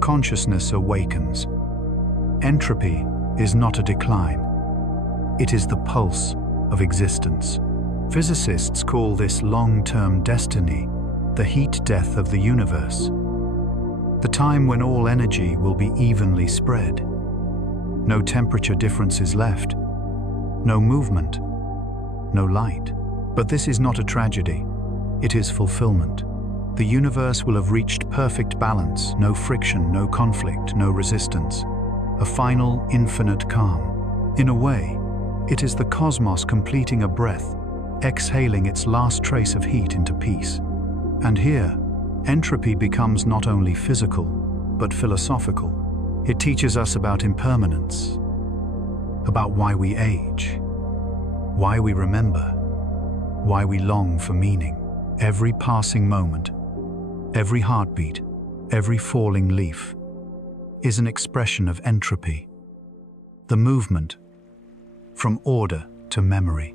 consciousness awakens. Entropy is not a decline. It is the pulse of existence. Physicists call this long-term destiny the heat death of the universe, the time when all energy will be evenly spread. No temperature differences left, no movement, no light. But this is not a tragedy. It is fulfillment. The universe will have reached perfect balance, no friction, no conflict, no resistance. A final, infinite calm. In a way, it is the cosmos completing a breath, exhaling its last trace of heat into peace. And here, entropy becomes not only physical, but philosophical. It teaches us about impermanence, about why we age, why we remember, why we long for meaning. Every passing moment, every heartbeat, every falling leaf is an expression of entropy, the movement from order to memory.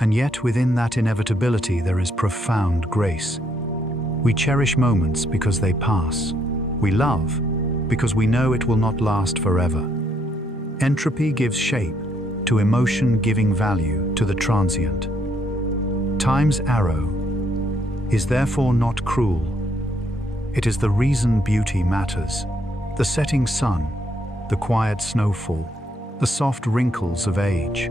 And yet within that inevitability there is profound grace. We cherish moments because they pass. We love because we know it will not last forever. Entropy gives shape to emotion, giving value to the transient. Time's arrow is therefore not cruel. It is the reason beauty matters. The setting sun, the quiet snowfall, the soft wrinkles of age,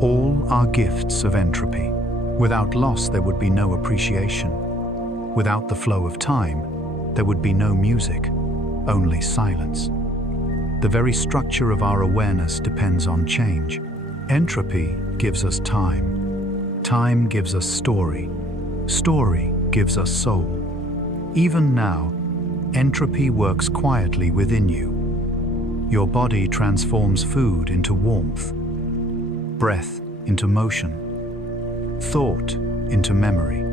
all are gifts of entropy. Without loss, there would be no appreciation. Without the flow of time, there would be no music, only silence. The very structure of our awareness depends on change. Entropy gives us time. Time gives us story. Story gives us soul. Even now, entropy works quietly within you. Your body transforms food into warmth, breath into motion, thought into memory.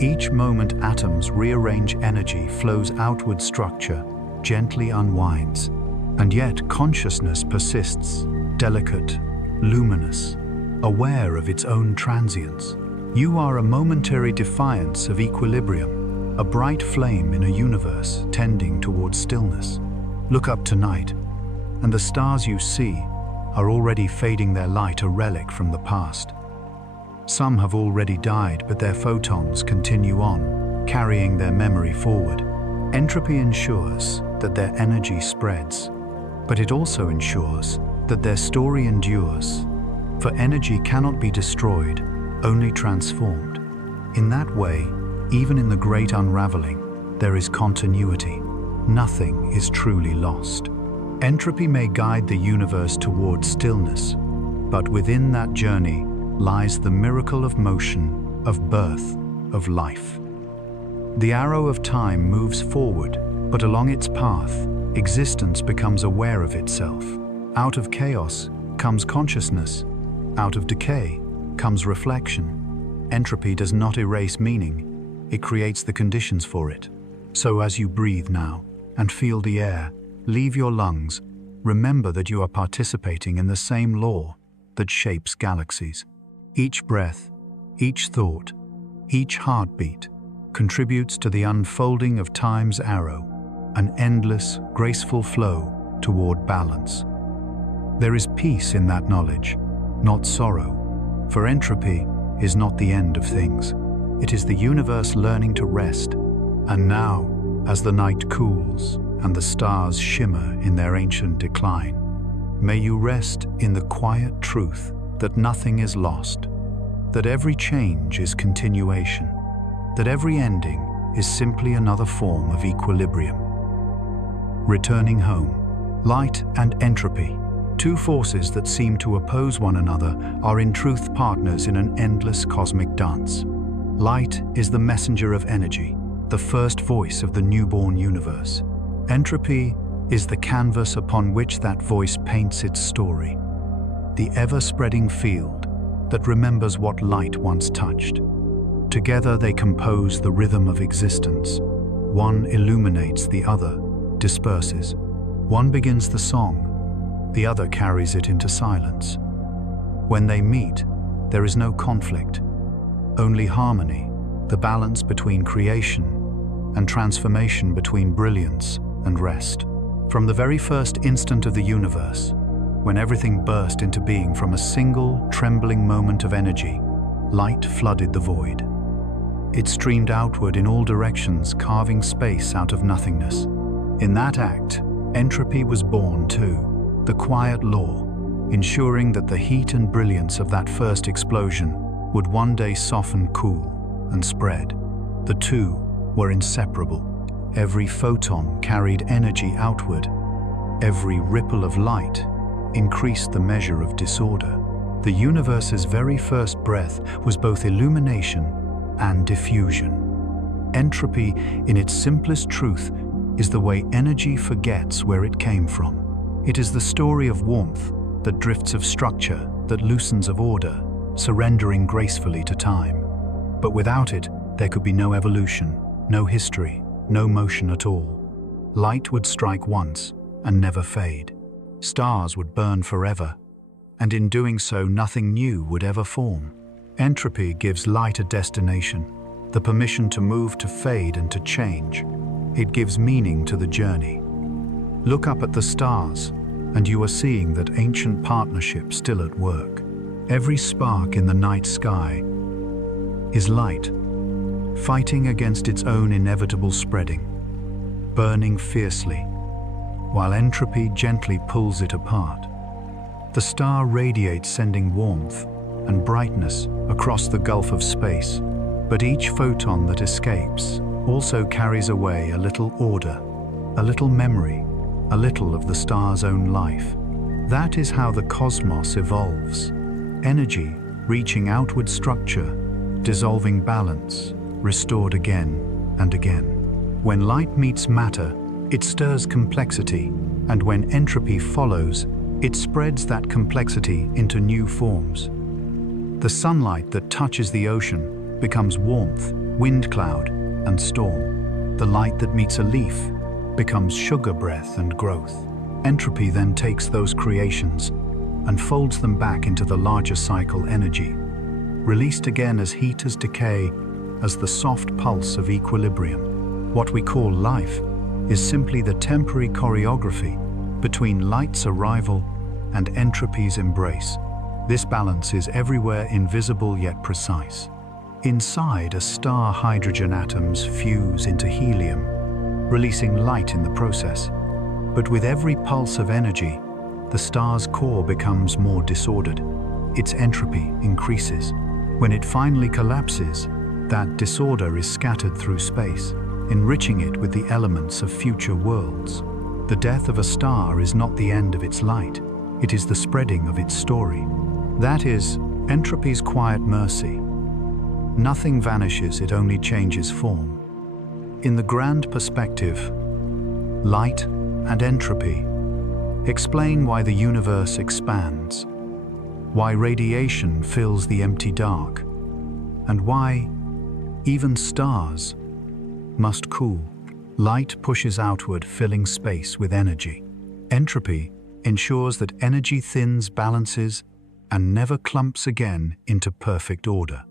Each moment atoms rearrange energy, flows outward, structure gently unwinds. And yet consciousness persists, delicate, luminous, aware of its own transience. You are a momentary defiance of equilibrium, a bright flame in a universe tending towards stillness. Look up tonight, and the stars you see are already fading, their light a relic from the past. Some have already died, but their photons continue on, carrying their memory forward. Entropy ensures that their energy spreads, but it also ensures that their story endures. For energy cannot be destroyed, only transformed. In that way, even in the great unraveling, there is continuity. Nothing is truly lost. Entropy may guide the universe towards stillness, but within that journey lies the miracle of motion, of birth, of life. The arrow of time moves forward, but along its path, existence becomes aware of itself. Out of chaos comes consciousness. Out of decay comes reflection. Entropy does not erase meaning. It creates the conditions for it. So as you breathe now and feel the air leave your lungs, remember that you are participating in the same law that shapes galaxies. Each breath, each thought, each heartbeat contributes to the unfolding of time's arrow, an endless, graceful flow toward balance. There is peace in that knowledge, not sorrow, for entropy is not the end of things. It is the universe learning to rest. And now, as the night cools and the stars shimmer in their ancient decline, may you rest in the quiet truth that nothing is lost, that every change is continuation, that every ending is simply another form of equilibrium. Returning home, light and entropy, two forces that seem to oppose one another, are in truth partners in an endless cosmic dance. Light is the messenger of energy, the first voice of the newborn universe. Entropy is the canvas upon which that voice paints its story, the ever-spreading field that remembers what light once touched. Together they compose the rhythm of existence. One illuminates, the other disperses. One begins the song, the other carries it into silence. When they meet, there is no conflict, only harmony, the balance between creation and transformation, between brilliance and rest. From the very first instant of the universe, when everything burst into being from a single, trembling moment of energy, light flooded the void. It streamed outward in all directions, carving space out of nothingness. In that act, entropy was born too, the quiet law, ensuring that the heat and brilliance of that first explosion would one day soften, cool, and spread. The two were inseparable. Every photon carried energy outward. Every ripple of light increased the measure of disorder. The universe's very first breath was both illumination and diffusion. Entropy, in its simplest truth, is the way energy forgets where it came from. It is the story of warmth that drifts of structure, that loosens of order, surrendering gracefully to time. But without it, there could be no evolution, no history, no motion at all. Light would strike once and never fade. Stars would burn forever, and in doing so, nothing new would ever form. Entropy gives light a destination, the permission to move, to fade, and to change. It gives meaning to the journey. Look up at the stars, and you are seeing that ancient partnership still at work. Every spark in the night sky is light, fighting against its own inevitable spreading, burning fiercely, while entropy gently pulls it apart. The star radiates, sending warmth and brightness across the gulf of space, but each photon that escapes also carries away a little order, a little memory, a little of the star's own life. That is how the cosmos evolves. Energy reaching outward structure, dissolving balance, restored again and again. When light meets matter, it stirs complexity, and when entropy follows, it spreads that complexity into new forms. The sunlight that touches the ocean becomes warmth, wind cloud, and storm. The light that meets a leaf becomes sugar breath and growth. Entropy then takes those creations and folds them back into the larger cycle energy, released again as heat, as decay, as the soft pulse of equilibrium. What we call life is simply the temporary choreography between light's arrival and entropy's embrace. This balance is everywhere, invisible yet precise. Inside a star, hydrogen atoms fuse into helium, releasing light in the process. But with every pulse of energy, the star's core becomes more disordered. Its entropy increases. When it finally collapses, that disorder is scattered through space, enriching it with the elements of future worlds. The death of a star is not the end of its light, it is the spreading of its story. That is entropy's quiet mercy. Nothing vanishes, it only changes form. In the grand perspective, light and entropy explain why the universe expands, why radiation fills the empty dark, and why even stars must cool. Light pushes outward, filling space with energy. Entropy ensures that energy thins, balances, and never clumps again into perfect order.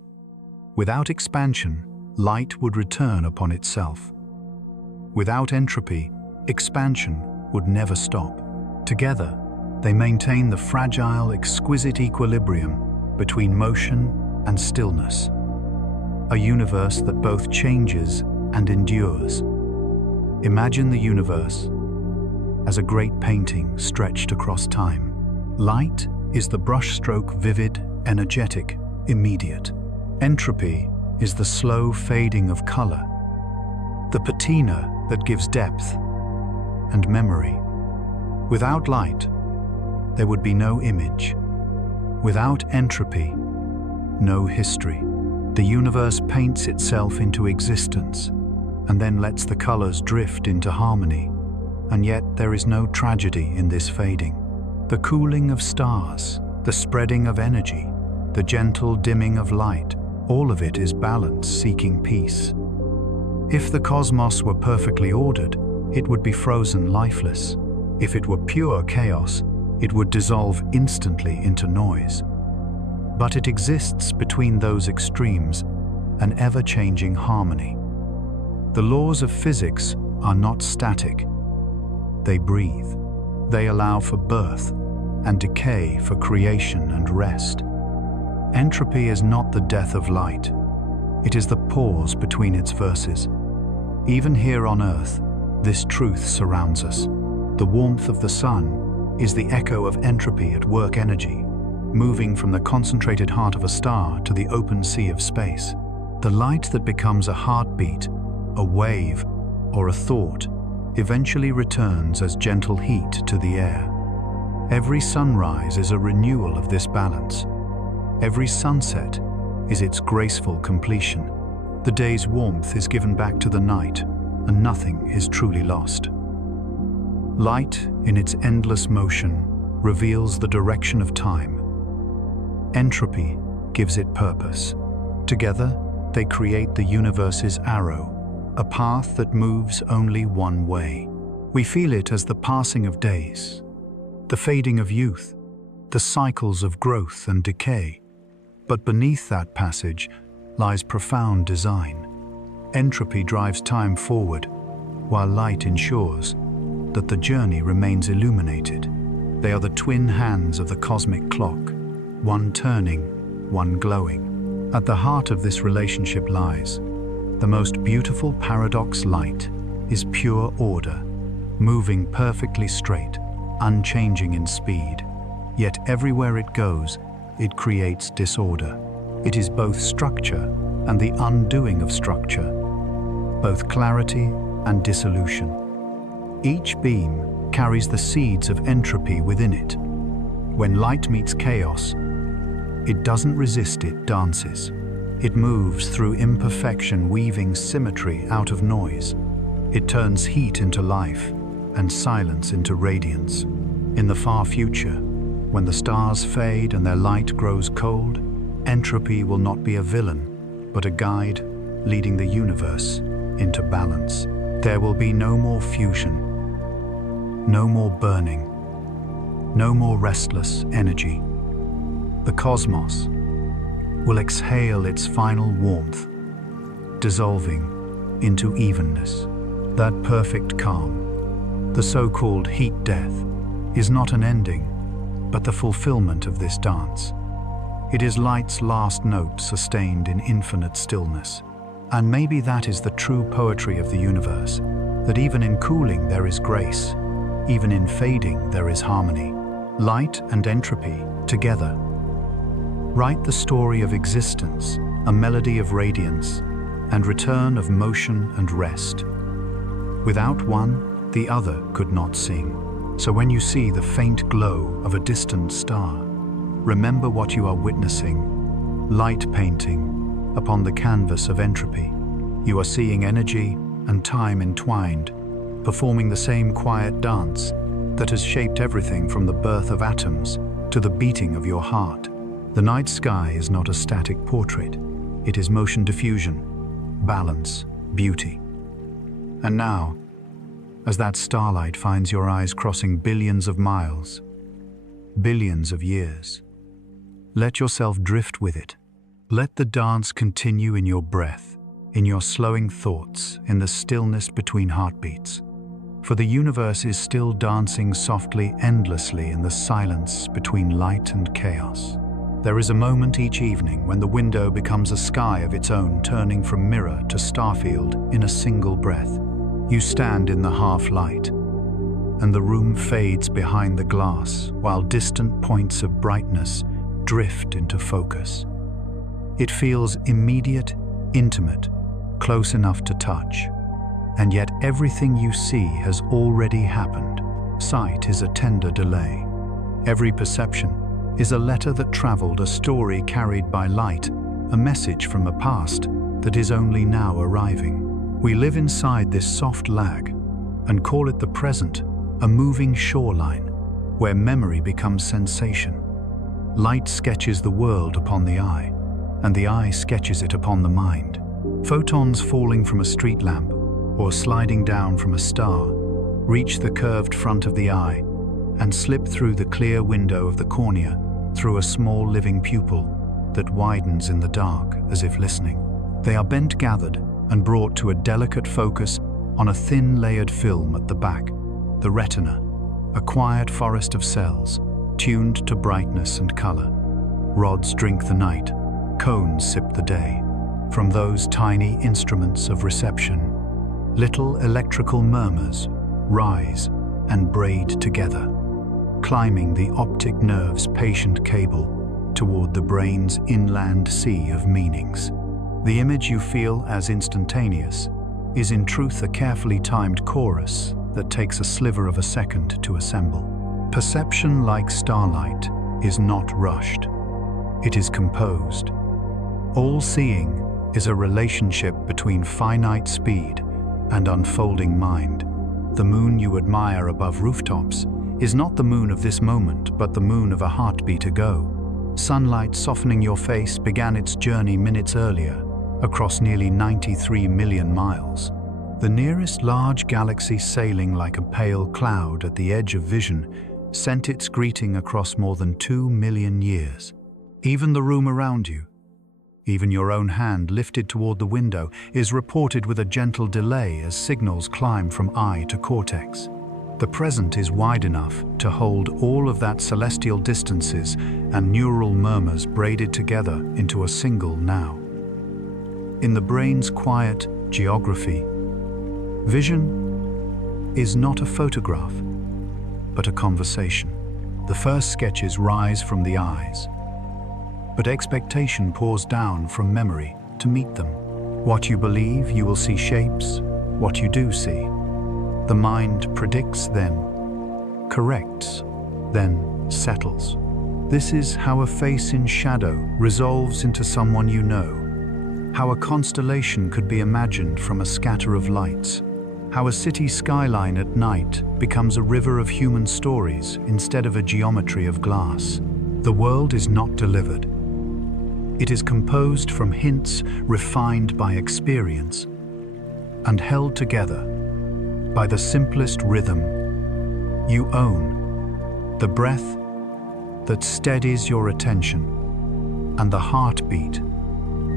Without expansion, light would return upon itself. Without entropy, expansion would never stop. Together, they maintain the fragile, exquisite equilibrium between motion and stillness. A universe that both changes and endures. Imagine the universe as a great painting stretched across time. Light is the brushstroke, vivid, energetic, immediate. Entropy is the slow fading of color, the patina that gives depth and memory. Without light, there would be no image. Without entropy, no history. The universe paints itself into existence and then lets the colors drift into harmony. And yet there is no tragedy in this fading. The cooling of stars, the spreading of energy, the gentle dimming of light, all of it is balance, seeking peace. If the cosmos were perfectly ordered, it would be frozen, lifeless. If it were pure chaos, it would dissolve instantly into noise. But it exists between those extremes, an ever-changing harmony. The laws of physics are not static. They breathe. They allow for birth and decay, for creation and rest. Entropy is not the death of light. It is the pause between its verses. Even here on Earth, this truth surrounds us. The warmth of the sun is the echo of entropy at work, energy, moving from the concentrated heart of a star to the open sea of space. The light that becomes a heartbeat, a wave, or a thought eventually returns as gentle heat to the air. Every sunrise is a renewal of this balance. Every sunset is its graceful completion. The day's warmth is given back to the night, and nothing is truly lost. Light, in its endless motion, reveals the direction of time. Entropy gives it purpose. Together, they create the universe's arrow, a path that moves only one way. We feel it as the passing of days, the fading of youth, the cycles of growth and decay. But beneath that passage lies profound design. Entropy drives time forward, while light ensures that the journey remains illuminated. They are the twin hands of the cosmic clock, one turning, one glowing. At the heart of this relationship lies the most beautiful paradox. Light is pure order, moving perfectly straight, unchanging in speed. Yet everywhere it goes, it creates disorder. It is both structure and the undoing of structure, both clarity and dissolution. Each beam carries the seeds of entropy within it. When light meets chaos, it doesn't resist, it dances. It moves through imperfection, weaving symmetry out of noise. It turns heat into life and silence into radiance. In the far future, when the stars fade and their light grows cold, entropy will not be a villain, but a guide leading the universe into balance. There will be no more fusion, no more burning, no more restless energy. The cosmos will exhale its final warmth, dissolving into evenness. That perfect calm, the so-called heat death, is not an ending, but the fulfillment of this dance. It is light's last note sustained in infinite stillness. And maybe that is the true poetry of the universe, that even in cooling there is grace, even in fading there is harmony. Light and entropy, together, write the story of existence, a melody of radiance and return of motion and rest. Without one, the other could not sing. So when you see the faint glow of a distant star, remember what you are witnessing: light painting upon the canvas of entropy. You are seeing energy and time entwined, performing the same quiet dance that has shaped everything from the birth of atoms to the beating of your heart. The night sky is not a static portrait. It is motion diffusion, balance, beauty. And now, as that starlight finds your eyes crossing billions of miles, billions of years, let yourself drift with it. Let the dance continue in your breath, in your slowing thoughts, in the stillness between heartbeats. For the universe is still dancing softly, endlessly in the silence between light and chaos. There is a moment each evening when the window becomes a sky of its own, turning from mirror to starfield in a single breath. You stand in the half-light, and the room fades behind the glass, while distant points of brightness drift into focus. It feels immediate, intimate, close enough to touch. And yet everything you see has already happened. Sight is a tender delay. Every perception is a letter that traveled, a story carried by light, a message from a past that is only now arriving. We live inside this soft lag and call it the present, a moving shoreline where memory becomes sensation. Light sketches the world upon the eye, and the eye sketches it upon the mind. Photons falling from a street lamp or sliding down from a star reach the curved front of the eye and slip through the clear window of the cornea, through a small living pupil that widens in the dark as if listening. They are bent, gathered, and brought to a delicate focus on a thin layered film at the back, the retina, a quiet forest of cells, tuned to brightness and color. Rods drink the night, cones sip the day. From those tiny instruments of reception, little electrical murmurs rise and braid together, climbing the optic nerve's patient cable toward the brain's inland sea of meanings. The image you feel as instantaneous is in truth a carefully timed chorus that takes a sliver of a second to assemble. Perception, like starlight, is not rushed. It is composed. All seeing is a relationship between finite speed and unfolding mind. The moon you admire above rooftops is not the moon of this moment, but the moon of a heartbeat ago. Sunlight softening your face began its journey minutes earlier, across nearly 93 million miles. The nearest large galaxy, sailing like a pale cloud at the edge of vision, sent its greeting across more than 2 million years. Even the room around you, even your own hand lifted toward the window, is reported with a gentle delay as signals climb from eye to cortex. The present is wide enough to hold all of that celestial distances and neural murmurs braided together into a single now. In the brain's quiet geography, vision is not a photograph, but a conversation. The first sketches rise from the eyes, but expectation pours down from memory to meet them. What you believe, you will see shapes. What you do see. The mind predicts, then corrects, then settles. This is how a face in shadow resolves into someone you know. How a constellation could be imagined from a scatter of lights. How a city skyline at night becomes a river of human stories instead of a geometry of glass. The world is not delivered. It is composed from hints refined by experience and held together by the simplest rhythm you own, the breath that steadies your attention and the heartbeat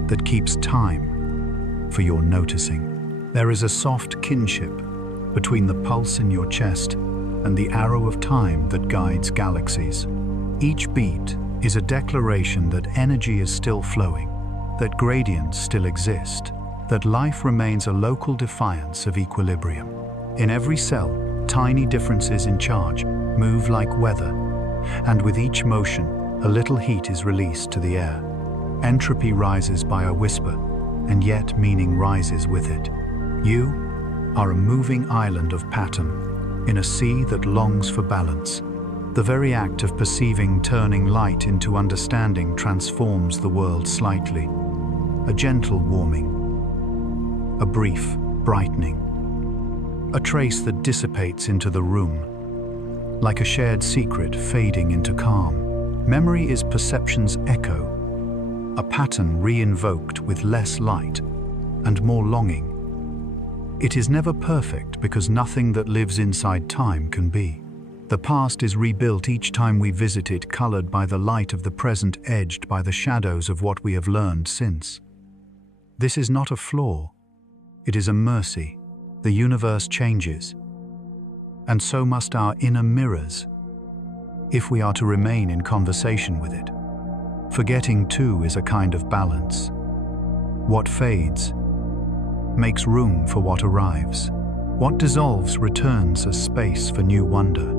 that keeps time for your noticing. There is a soft kinship between the pulse in your chest and the arrow of time that guides galaxies. Each beat is a declaration that energy is still flowing, that gradients still exist, that life remains a local defiance of equilibrium. In every cell, tiny differences in charge move like weather, and with each motion, a little heat is released to the air. Entropy rises by a whisper, and yet meaning rises with it. You are a moving island of pattern in a sea that longs for balance. The very act of perceiving turning light into understanding transforms the world slightly. A gentle warming, a brief brightening, a trace that dissipates into the room, like a shared secret fading into calm. Memory is perception's echo, a pattern re-invoked with less light and more longing. It is never perfect because nothing that lives inside time can be. The past is rebuilt each time we visit it, colored by the light of the present, edged by the shadows of what we have learned since. This is not a flaw, it is a mercy. The universe changes, and so must our inner mirrors, if we are to remain in conversation with it. Forgetting too is a kind of balance. What fades makes room for what arrives. What dissolves returns as space for new wonder.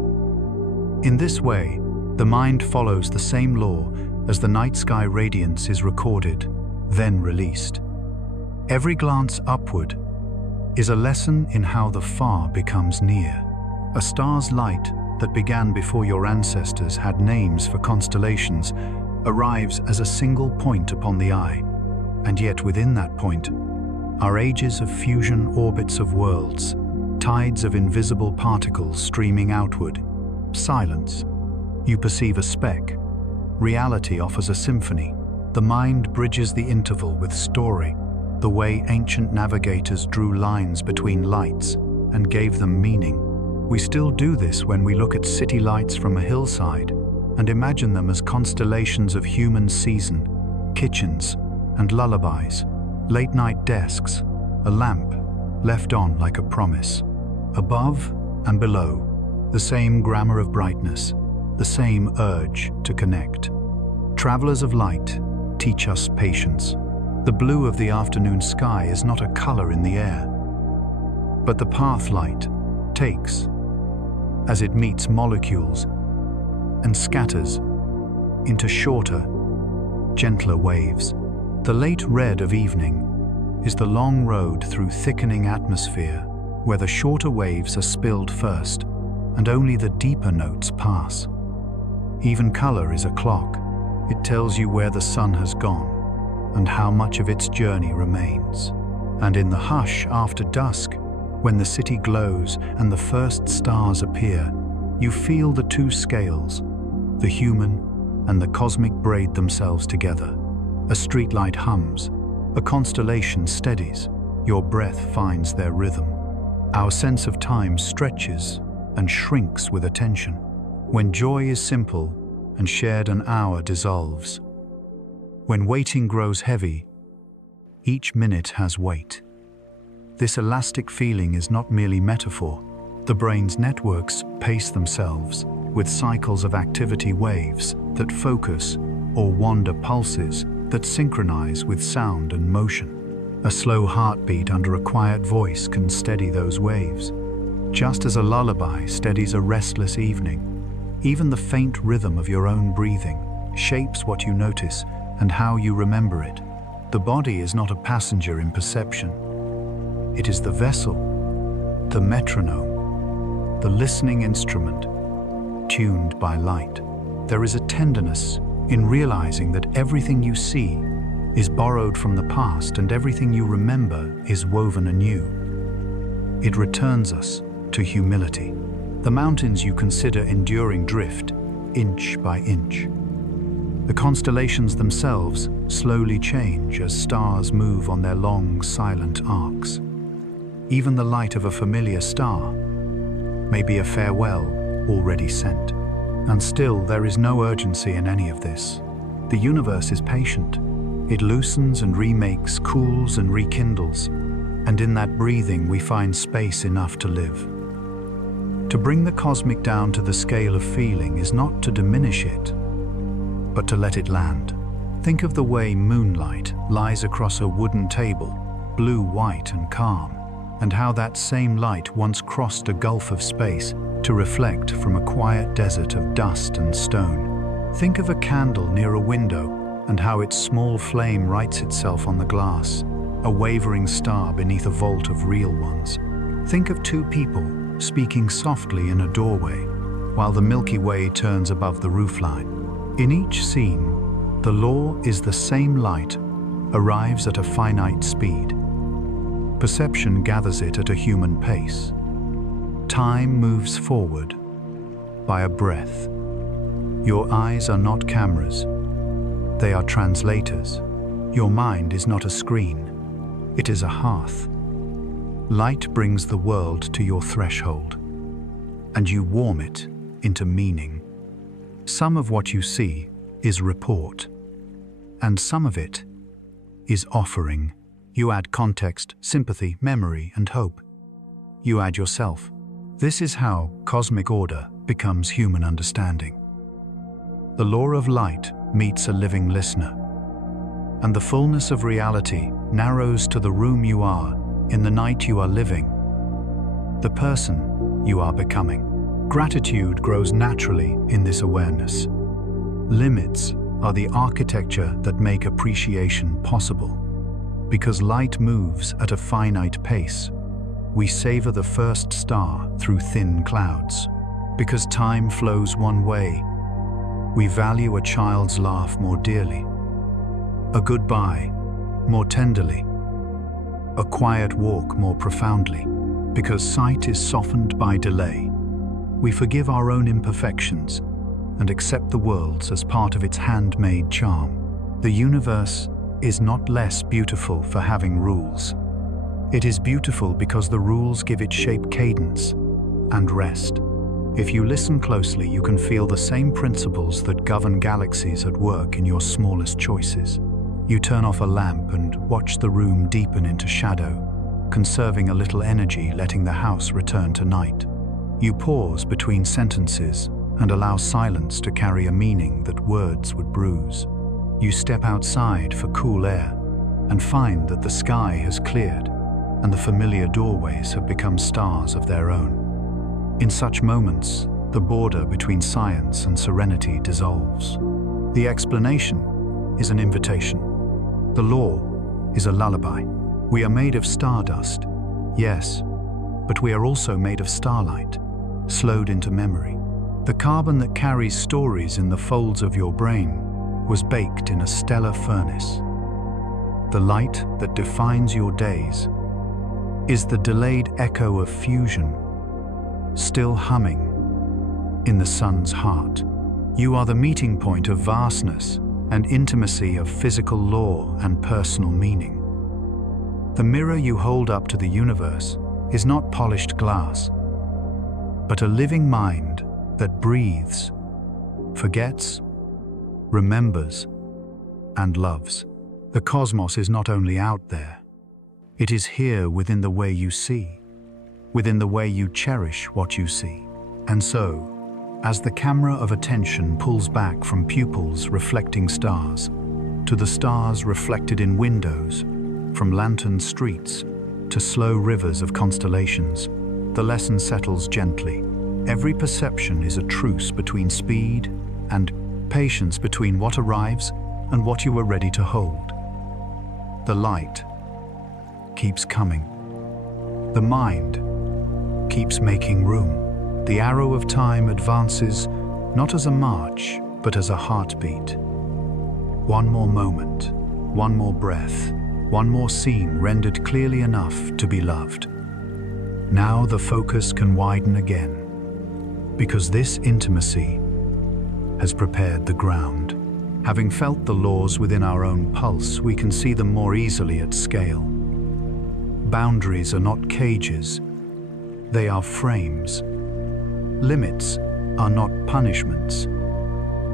In this way, the mind follows the same law as the night sky radiance is recorded, then released. Every glance upward is a lesson in how the far becomes near. A star's light that began before your ancestors had names for constellations arrives as a single point upon the eye, and yet within that point are ages of fusion orbits of worlds, tides of invisible particles streaming outward. Silence. You perceive a speck. Reality offers a symphony. The mind bridges the interval with story, the way ancient navigators drew lines between lights and gave them meaning. We still do this when we look at city lights from a hillside and imagine them as constellations of human season, kitchens, and lullabies, late-night desks, a lamp left on like a promise. Above and below, the same grammar of brightness, the same urge to connect. Travelers of light teach us patience. The blue of the afternoon sky is not a color in the air, but the path light takes as it meets molecules and scatters into shorter, gentler waves. The late red of evening is the long road through thickening atmosphere where the shorter waves are spilled first and only the deeper notes pass. Even color is a clock. It tells you where the sun has gone and how much of its journey remains. And in the hush after dusk, When the city glows and the first stars appear, you feel the two scales, the human and the cosmic, braid themselves together. A streetlight hums, a constellation steadies, your breath finds their rhythm. Our sense of time stretches and shrinks with attention. When joy is simple and shared, an hour dissolves. When waiting grows heavy, each minute has weight. This elastic feeling is not merely metaphor. The brain's networks pace themselves with cycles of activity, waves that focus or wander, pulses that synchronize with sound and motion. A slow heartbeat under a quiet voice can steady those waves, just as a lullaby steadies a restless evening. Even the faint rhythm of your own breathing shapes what you notice and how you remember it. The body is not a passenger in perception. It is the vessel, the metronome, the listening instrument, tuned by light. There is a tenderness in realizing that everything you see is borrowed from the past and everything you remember is woven anew. It returns us to humility. The mountains you consider enduring drift, inch by inch. The constellations themselves slowly change as stars move on their long, silent arcs. Even the light of a familiar star may be a farewell already sent. And still, there is no urgency in any of this. The universe is patient. It loosens and remakes, cools and rekindles. And in that breathing, we find space enough to live. To bring the cosmic down to the scale of feeling is not to diminish it, but to let it land. Think of the way moonlight lies across a wooden table, blue, white, and calm, and how that same light once crossed a gulf of space to reflect from a quiet desert of dust and stone. Think of a candle near a window and how its small flame writes itself on the glass, a wavering star beneath a vault of real ones. Think of two people speaking softly in a doorway while the Milky Way turns above the roofline. In each scene, the law is the same: light arrives at a finite speed. Perception gathers it at a human pace. Time moves forward by a breath. Your eyes are not cameras. They are translators. Your mind is not a screen. It is a hearth. Light brings the world to your threshold, and you warm it into meaning. Some of what you see is report, and some of it is offering. You add context, sympathy, memory, and hope. You add yourself. This is how cosmic order becomes human understanding. The law of light meets a living listener, and the fullness of reality narrows to the room you are in the night you are living, the person you are becoming. Gratitude grows naturally in this awareness. Limits are the architecture that make appreciation possible. Because light moves at a finite pace, we savor the first star through thin clouds. Because time flows one way, we value a child's laugh more dearly, a goodbye more tenderly, a quiet walk more profoundly. Because sight is softened by delay, we forgive our own imperfections and accept the world's as part of its handmade charm. The universe is not less beautiful for having rules. It is beautiful because the rules give it shape, cadence, and rest. If you listen closely, you can feel the same principles that govern galaxies at work in your smallest choices. You turn off a lamp and watch the room deepen into shadow, conserving a little energy, letting the house return to night. You pause between sentences and allow silence to carry a meaning that words would bruise. You step outside for cool air and find that the sky has cleared and the familiar doorways have become stars of their own. In such moments, the border between science and serenity dissolves. The explanation is an invitation. The law is a lullaby. We are made of stardust, yes, but we are also made of starlight, slowed into memory. The carbon that carries stories in the folds of your brain was baked in a stellar furnace. The light that defines your days is the delayed echo of fusion, still humming in the sun's heart. You are the meeting point of vastness and intimacy, of physical law and personal meaning. The mirror you hold up to the universe is not polished glass, but a living mind that breathes, forgets, remembers, and loves. The cosmos is not only out there, it is here within the way you see, within the way you cherish what you see. And so, as the camera of attention pulls back from pupils reflecting stars, to the stars reflected in windows, from lantern streets to slow rivers of constellations, the lesson settles gently. Every perception is a truce between speed and patience, between what arrives and what you are ready to hold. The light keeps coming. The mind keeps making room. The arrow of time advances not as a march, but as a heartbeat. One more moment, one more breath, one more scene rendered clearly enough to be loved. Now the focus can widen again, because this intimacy has prepared the ground. Having felt the laws within our own pulse, we can see them more easily at scale. Boundaries are not cages, they are frames. Limits are not punishments.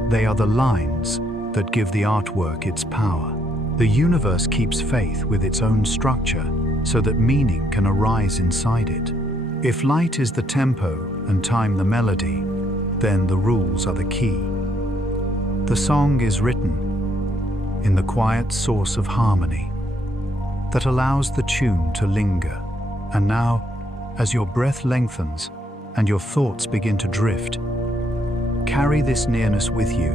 They are the lines that give the artwork its power. The universe keeps faith with its own structure so that meaning can arise inside it. If light is the tempo and time the melody, then the rules are the key. The song is written in the quiet source of harmony that allows the tune to linger. And now, as your breath lengthens and your thoughts begin to drift, carry this nearness with you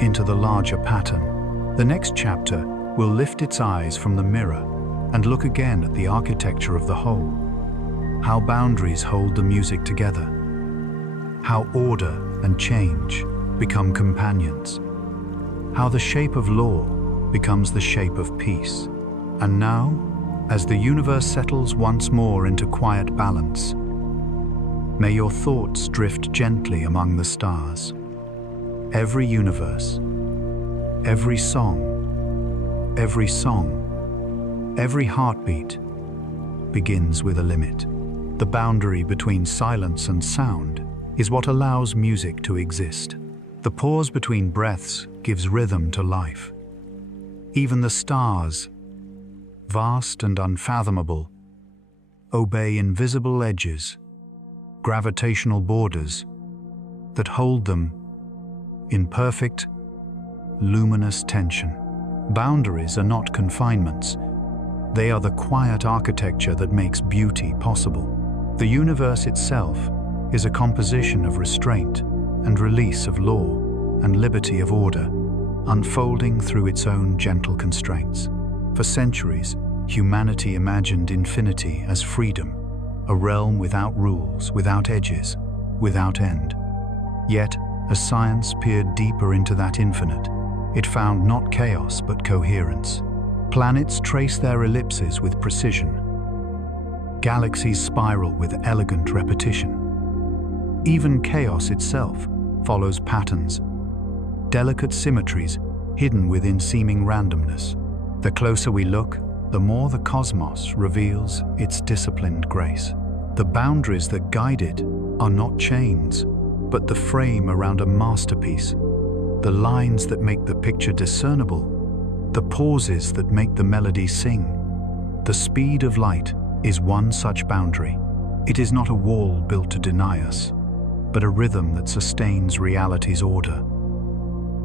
into the larger pattern. The next chapter will lift its eyes from the mirror and look again at the architecture of the whole. How boundaries hold the music together. How order and change become companions. How the shape of law becomes the shape of peace. And now, as the universe settles once more into quiet balance, may your thoughts drift gently among the stars. Every universe, every song, every heartbeat begins with a limit. The boundary between silence and sound is what allows music to exist. The pause between breaths gives rhythm to life. Even the stars, vast and unfathomable, obey invisible edges, gravitational borders that hold them in perfect, luminous tension. Boundaries are not confinements. They are the quiet architecture that makes beauty possible. The universe itself is a composition of restraint and release of law and liberty of order, unfolding through its own gentle constraints. For centuries, humanity imagined infinity as freedom, a realm without rules, without edges, without end. Yet, as science peered deeper into that infinite, it found not chaos but coherence. Planets trace their ellipses with precision. Galaxies spiral with elegant repetition. Even chaos itself follows patterns, delicate symmetries hidden within seeming randomness. The closer we look, the more the cosmos reveals its disciplined grace. The boundaries that guide it are not chains, but the frame around a masterpiece. The lines that make the picture discernible, the pauses that make the melody sing. The speed of light is one such boundary. It is not a wall built to deny us, but a rhythm that sustains reality's order.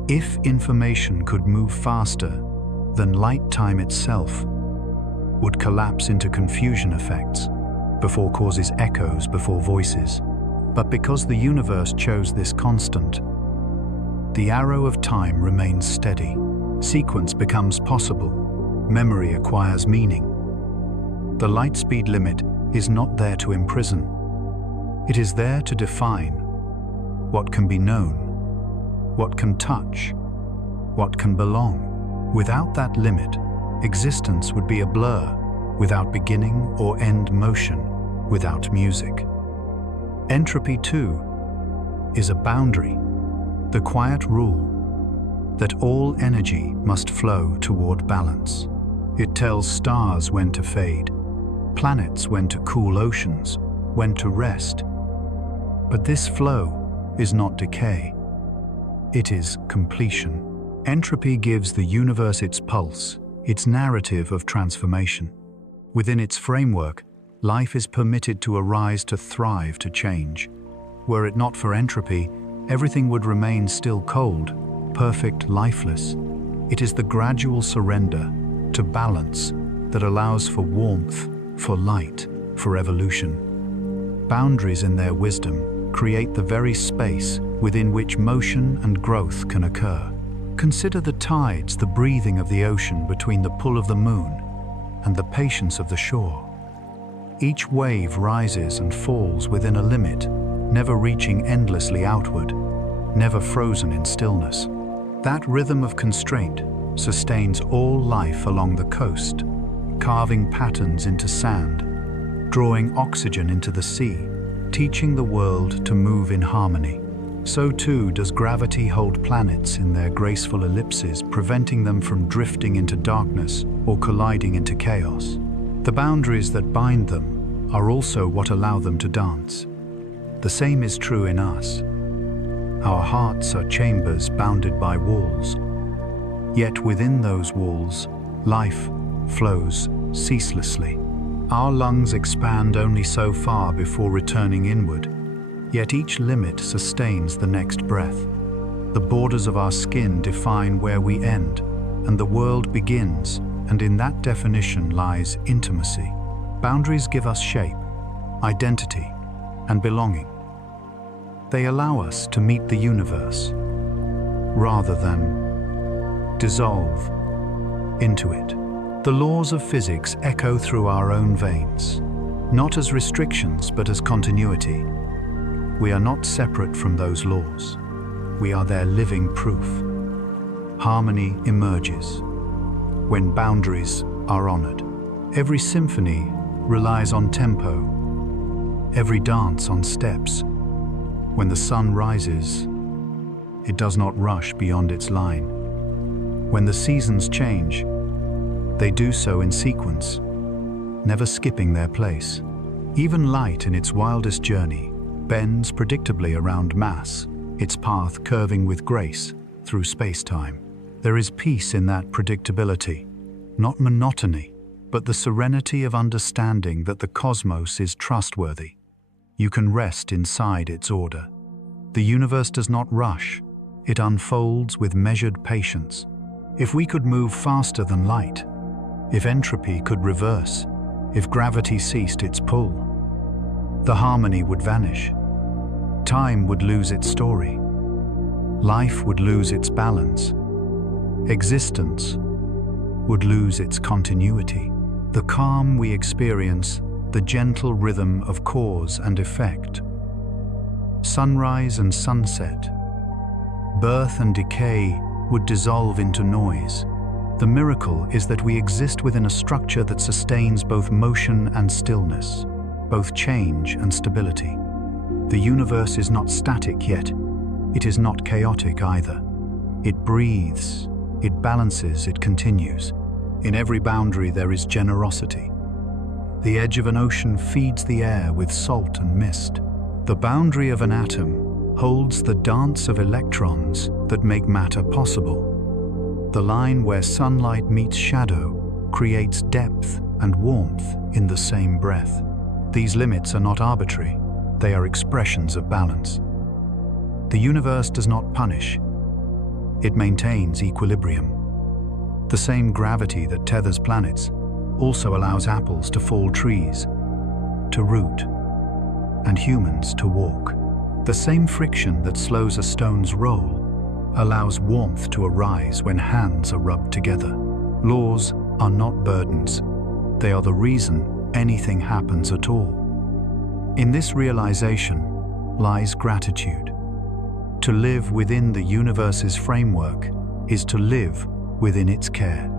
If information could move faster, then light time itself would collapse into confusion effects before causes echoes before voices. But because the universe chose this constant, the arrow of time remains steady. Sequence becomes possible. Memory acquires meaning. The light speed limit is not there to imprison. It is there to define what can be known, what can touch, what can belong. Without that limit, existence would be a blur, without beginning or end motion, without music. Entropy, too, is a boundary, the quiet rule that all energy must flow toward balance. It tells stars when to fade, planets when to cool oceans, when to rest. But this flow is not decay. It is completion. Entropy gives the universe its pulse, its narrative of transformation. Within its framework, life is permitted to arise, to thrive, to change. Were it not for entropy, everything would remain still cold, perfect, lifeless. It is the gradual surrender to balance that allows for warmth, for light, for evolution. Boundaries, in their wisdom, create the very space within which motion and growth can occur. Consider the tides, the breathing of the ocean between the pull of the moon and the patience of the shore. Each wave rises and falls within a limit, never reaching endlessly outward, never frozen in stillness. That rhythm of constraint sustains all life along the coast, carving patterns into sand, drawing oxygen into the sea, teaching the world to move in harmony. So too does gravity hold planets in their graceful ellipses, preventing them from drifting into darkness or colliding into chaos. The boundaries that bind them are also what allow them to dance. The same is true in us. Our hearts are chambers bounded by walls. Yet within those walls, life flows ceaselessly. Our lungs expand only so far before returning inward, yet each limit sustains the next breath. The borders of our skin define where we end, and the world begins, and in that definition lies intimacy. Boundaries give us shape, identity, and belonging. They allow us to meet the universe, rather than dissolve into it. The laws of physics echo through our own veins, not as restrictions but as continuity. We are not separate from those laws. We are their living proof. Harmony emerges when boundaries are honored. Every symphony relies on tempo, every dance on steps. When the sun rises, it does not rush beyond its line. When the seasons change, they do so in sequence, never skipping their place. Even light in its wildest journey bends predictably around mass, its path curving with grace through space-time. There is peace in that predictability, not monotony, but the serenity of understanding that the cosmos is trustworthy. You can rest inside its order. The universe does not rush, it unfolds with measured patience. If we could move faster than light, if entropy could reverse, if gravity ceased its pull, the harmony would vanish. Time would lose its story. Life would lose its balance. Existence would lose its continuity. The calm we experience, the gentle rhythm of cause and effect. Sunrise and sunset, birth and decay would dissolve into noise. The miracle is that we exist within a structure that sustains both motion and stillness, both change and stability. The universe is not static yet. It is not chaotic either. It breathes, it balances, it continues. In every boundary there is generosity. The edge of an ocean feeds the air with salt and mist. The boundary of an atom holds the dance of electrons that make matter possible. The line where sunlight meets shadow creates depth and warmth in the same breath. These limits are not arbitrary, they are expressions of balance. The universe does not punish, it maintains equilibrium. The same gravity that tethers planets also allows apples to fall trees, to root, and humans to walk. The same friction that slows a stone's roll allows warmth to arise when hands are rubbed together. Laws are not burdens, they are the reason anything happens at all. In this realization lies gratitude. To live within the universe's framework is to live within its care.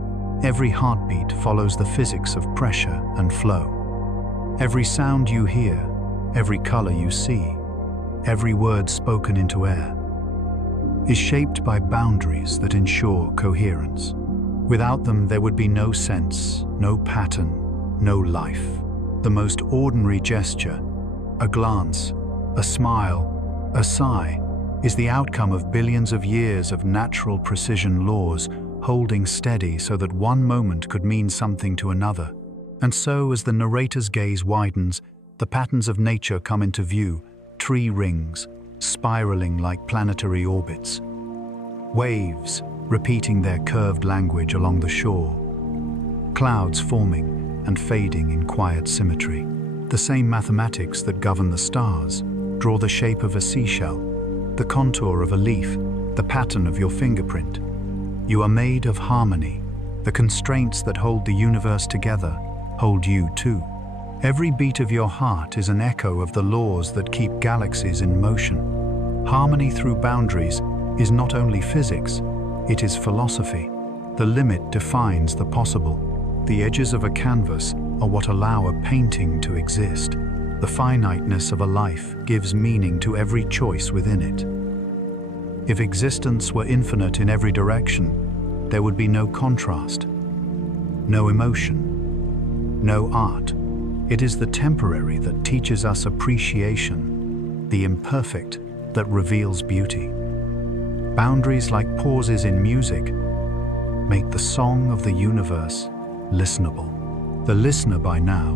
Every heartbeat follows the physics of pressure and flow. Every sound you hear, every color you see, every word spoken into air, is shaped by boundaries that ensure coherence. Without them, there would be no sense, no pattern, no life. The most ordinary gesture, a glance, a smile, a sigh, is the outcome of billions of years of natural precision laws holding steady so that one moment could mean something to another. And so, as the narrator's gaze widens, the patterns of nature come into view, tree rings, spiraling like planetary orbits, waves repeating their curved language along the shore, clouds forming and fading in quiet symmetry. The same mathematics that govern the stars draw the shape of a seashell, the contour of a leaf, the pattern of your fingerprint. You are made of harmony. The constraints that hold the universe together hold you too. Every beat of your heart is an echo of the laws that keep galaxies in motion. Harmony through boundaries is not only physics, it is philosophy. The limit defines the possible. The edges of a canvas are what allow a painting to exist. The finiteness of a life gives meaning to every choice within it. If existence were infinite in every direction, there would be no contrast, no emotion, no art. It is the temporary that teaches us appreciation, the imperfect that reveals beauty. Boundaries, like pauses in music, make the song of the universe listenable. The listener by now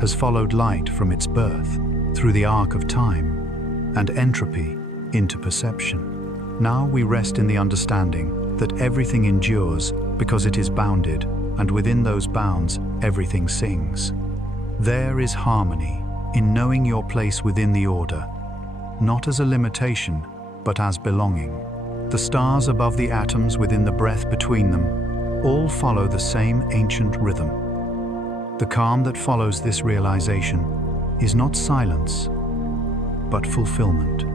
has followed light from its birth through the arc of time and entropy into perception. Now we rest in the understanding that everything endures because it is bounded, and within those bounds, everything sings. There is harmony in knowing your place within the order, not as a limitation, but as belonging. The stars above the atoms within the breath between them all follow the same ancient rhythm. The calm that follows this realization is not silence, but fulfillment.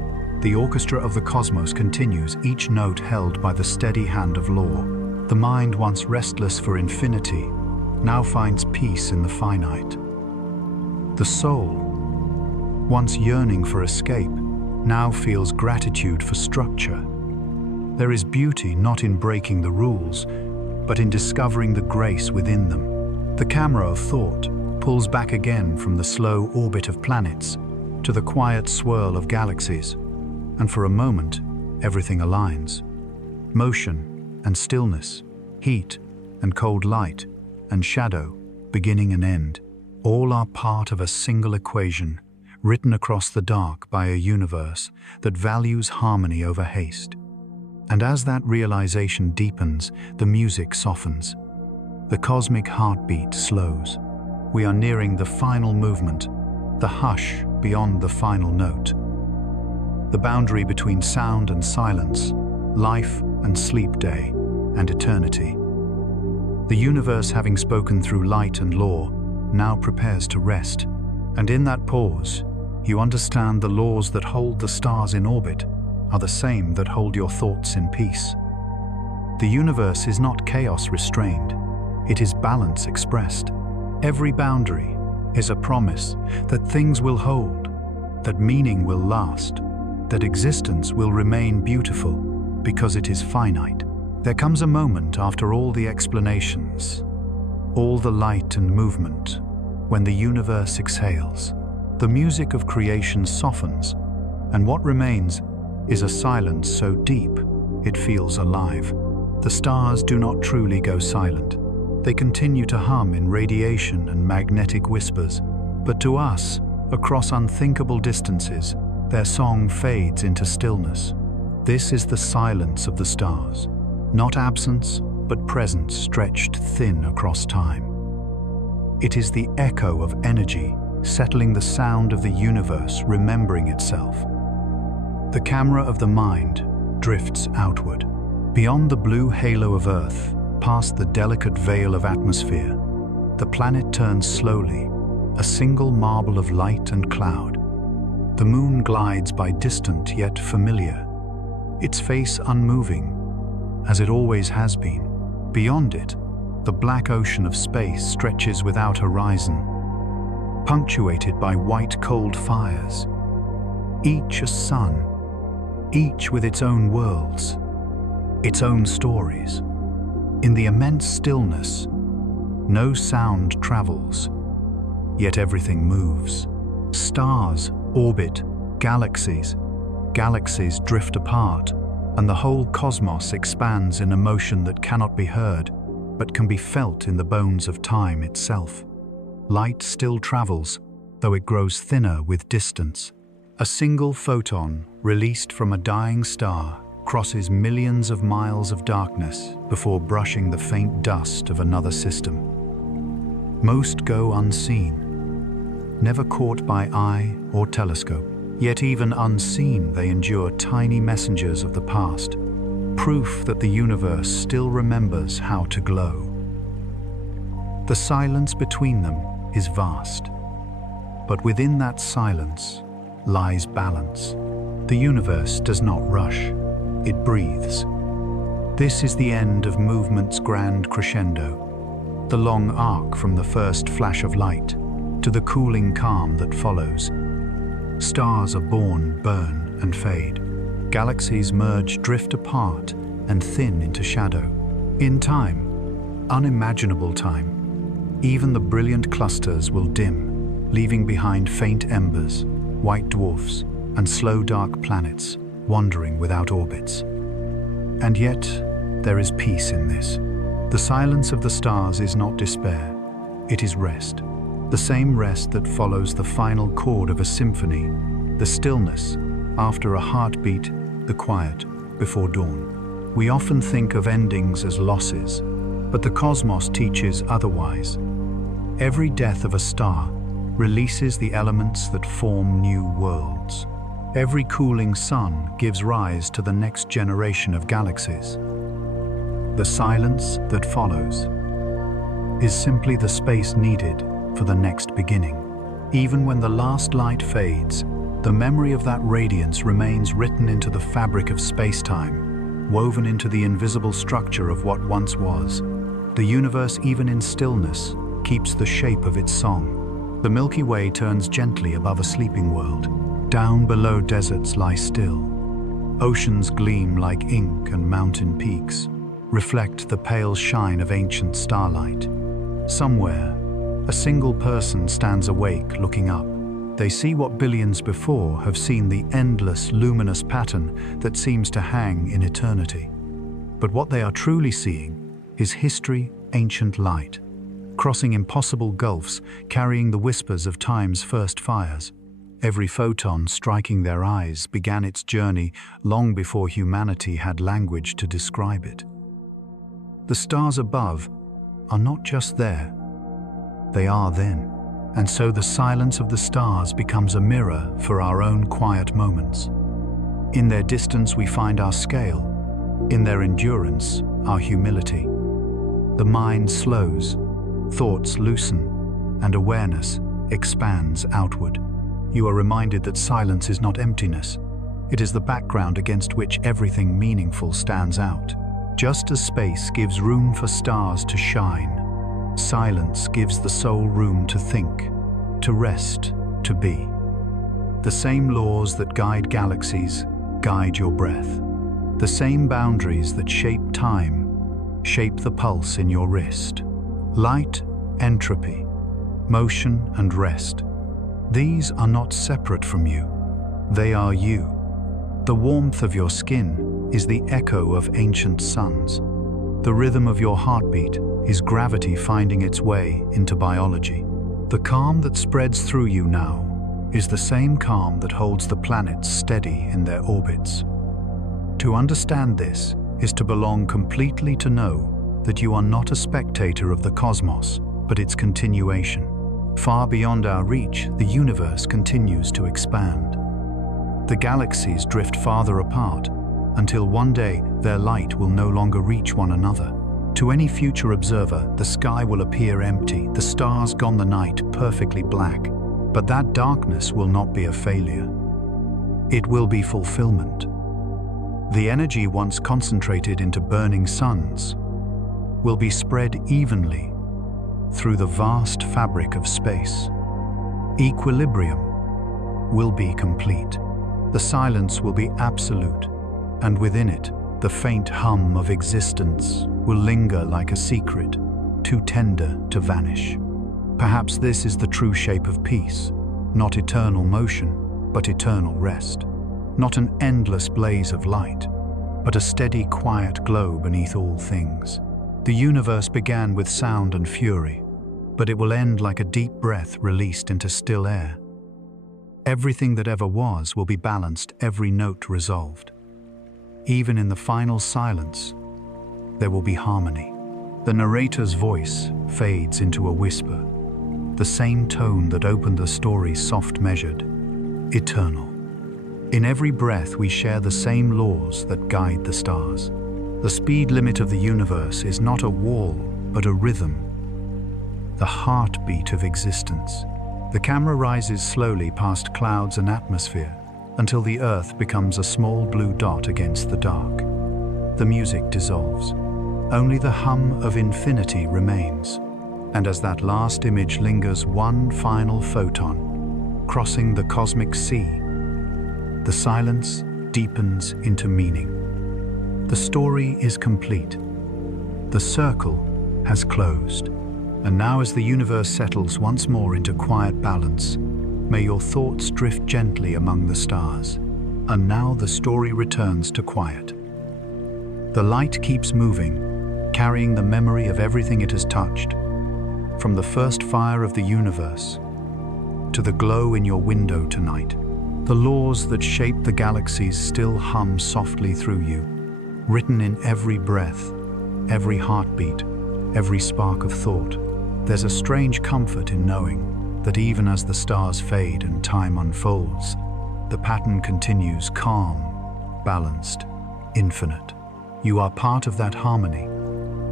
The orchestra of the cosmos continues, each note held by the steady hand of law. The mind, once restless for infinity, now finds peace in the finite. The soul, once yearning for escape, now feels gratitude for structure. There is beauty not in breaking the rules, but in discovering the grace within them. The camera of thought pulls back again from the slow orbit of planets to the quiet swirl of galaxies, and for a moment, everything aligns. Motion and stillness, heat and cold light, and shadow, beginning and end, all are part of a single equation, written across the dark by a universe that values harmony over haste. And as that realization deepens, the music softens. The cosmic heartbeat slows. We are nearing the final movement, the hush beyond the final note. The boundary between sound and silence, life and sleep day, and eternity. The universe, having spoken through light and law, now prepares to rest. And in that pause, you understand the laws that hold the stars in orbit are the same that hold your thoughts in peace. The universe is not chaos restrained, it is balance expressed. Every boundary is a promise that things will hold, that meaning will last, that existence will remain beautiful because it is finite. There comes a moment after all the explanations, all the light and movement, when the universe exhales. The music of creation softens, and what remains is a silence so deep it feels alive. The stars do not truly go silent. They continue to hum in radiation and magnetic whispers, but to us, across unthinkable distances, their song fades into stillness. This is the silence of the stars, not absence, but presence stretched thin across time. It is the echo of energy, settling the sound of the universe remembering itself. The camera of the mind drifts outward, beyond the blue halo of Earth, past the delicate veil of atmosphere. The planet turns slowly, a single marble of light and cloud. The moon glides by, distant yet familiar, its face unmoving, as it always has been. Beyond it, the black ocean of space stretches without horizon, punctuated by white cold fires, each a sun, each with its own worlds, its own stories. In the immense stillness, no sound travels, yet everything moves. Stars orbit galaxies, galaxies drift apart, and the whole cosmos expands in a motion that cannot be heard, but can be felt in the bones of time itself. Light still travels, though it grows thinner with distance. A single photon, released from a dying star, crosses millions of miles of darkness before brushing the faint dust of another system. Most go unseen, never caught by eye or telescope. Yet even unseen, they endure tiny messengers of the past, proof that the universe still remembers how to glow. The silence between them is vast, but within that silence lies balance. The universe does not rush, it breathes. This is the end of movement's grand crescendo, the long arc from the first flash of light to the cooling calm that follows. Stars are born, burn, and fade. Galaxies merge, drift apart, and thin into shadow. In time, unimaginable time, even the brilliant clusters will dim, leaving behind faint embers, white dwarfs, and slow dark planets wandering without orbits. And yet, there is peace in this. The silence of the stars is not despair, it is rest. The same rest that follows the final chord of a symphony, the stillness after a heartbeat, the quiet before dawn. We often think of endings as losses, but the cosmos teaches otherwise. Every death of a star releases the elements that form new worlds. Every cooling sun gives rise to the next generation of galaxies. The silence that follows is simply the space needed for the next beginning. Even when the last light fades, the memory of that radiance remains written into the fabric of space-time, woven into the invisible structure of what once was. The universe, even in stillness, keeps the shape of its song. The Milky Way turns gently above a sleeping world. Down below, deserts lie still. Oceans gleam like ink, and mountain peaks reflect the pale shine of ancient starlight. Somewhere, a single person stands awake, looking up. They see what billions before have seen, the endless, luminous pattern that seems to hang in eternity. But what they are truly seeing is history, ancient light, crossing impossible gulfs, carrying the whispers of time's first fires. Every photon striking their eyes began its journey long before humanity had language to describe it. The stars above are not just there, they are then. And so the silence of the stars becomes a mirror for our own quiet moments. In their distance we find our scale, in their endurance, our humility. The mind slows, thoughts loosen, and awareness expands outward. You are reminded that silence is not emptiness. It is the background against which everything meaningful stands out. Just as space gives room for stars to shine, silence gives the soul room to think, to rest, to be. The same laws that guide galaxies guide your breath. The same boundaries that shape time shape the pulse in your wrist. Light, entropy, motion and rest. These are not separate from you. They are you. The warmth of your skin is the echo of ancient suns. The rhythm of your heartbeat is gravity finding its way into biology. The calm that spreads through you now is the same calm that holds the planets steady in their orbits. To understand this is to belong completely, to know that you are not a spectator of the cosmos, but its continuation. Far beyond our reach, the universe continues to expand. The galaxies drift farther apart until one day their light will no longer reach one another. To any future observer, the sky will appear empty, the stars gone, the night perfectly black. But that darkness will not be a failure. It will be fulfillment. The energy once concentrated into burning suns will be spread evenly through the vast fabric of space. Equilibrium will be complete. The silence will be absolute, and within it, the faint hum of existence will linger like a secret, too tender to vanish. Perhaps this is the true shape of peace, not eternal motion, but eternal rest. Not an endless blaze of light, but a steady, quiet glow beneath all things. The universe began with sound and fury, but it will end like a deep breath released into still air. Everything that ever was will be balanced, every note resolved. Even in the final silence, there will be harmony. The narrator's voice fades into a whisper, the same tone that opened the story soft measured, eternal. In every breath we share the same laws that guide the stars. The speed limit of the universe is not a wall, but a rhythm, the heartbeat of existence. The camera rises slowly past clouds and atmosphere until the Earth becomes a small blue dot against the dark. The music dissolves. Only the hum of infinity remains. And as that last image lingers, one final photon, crossing the cosmic sea, the silence deepens into meaning. The story is complete. The circle has closed. And now, as the universe settles once more into quiet balance, may your thoughts drift gently among the stars. And now the story returns to quiet. The light keeps moving, carrying the memory of everything it has touched, from the first fire of the universe to the glow in your window tonight. The laws that shape the galaxies still hum softly through you, written in every breath, every heartbeat, every spark of thought. There's a strange comfort in knowing that even as the stars fade and time unfolds, the pattern continues calm, balanced, infinite. You are part of that harmony,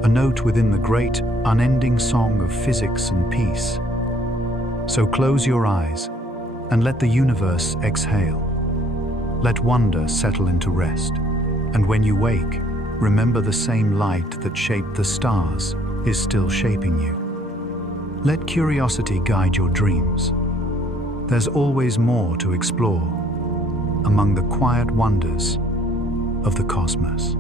a note within the great, unending song of physics and peace. So close your eyes and let the universe exhale. Let wonder settle into rest. And when you wake, remember the same light that shaped the stars is still shaping you. Let curiosity guide your dreams. There's always more to explore among the quiet wonders of the cosmos.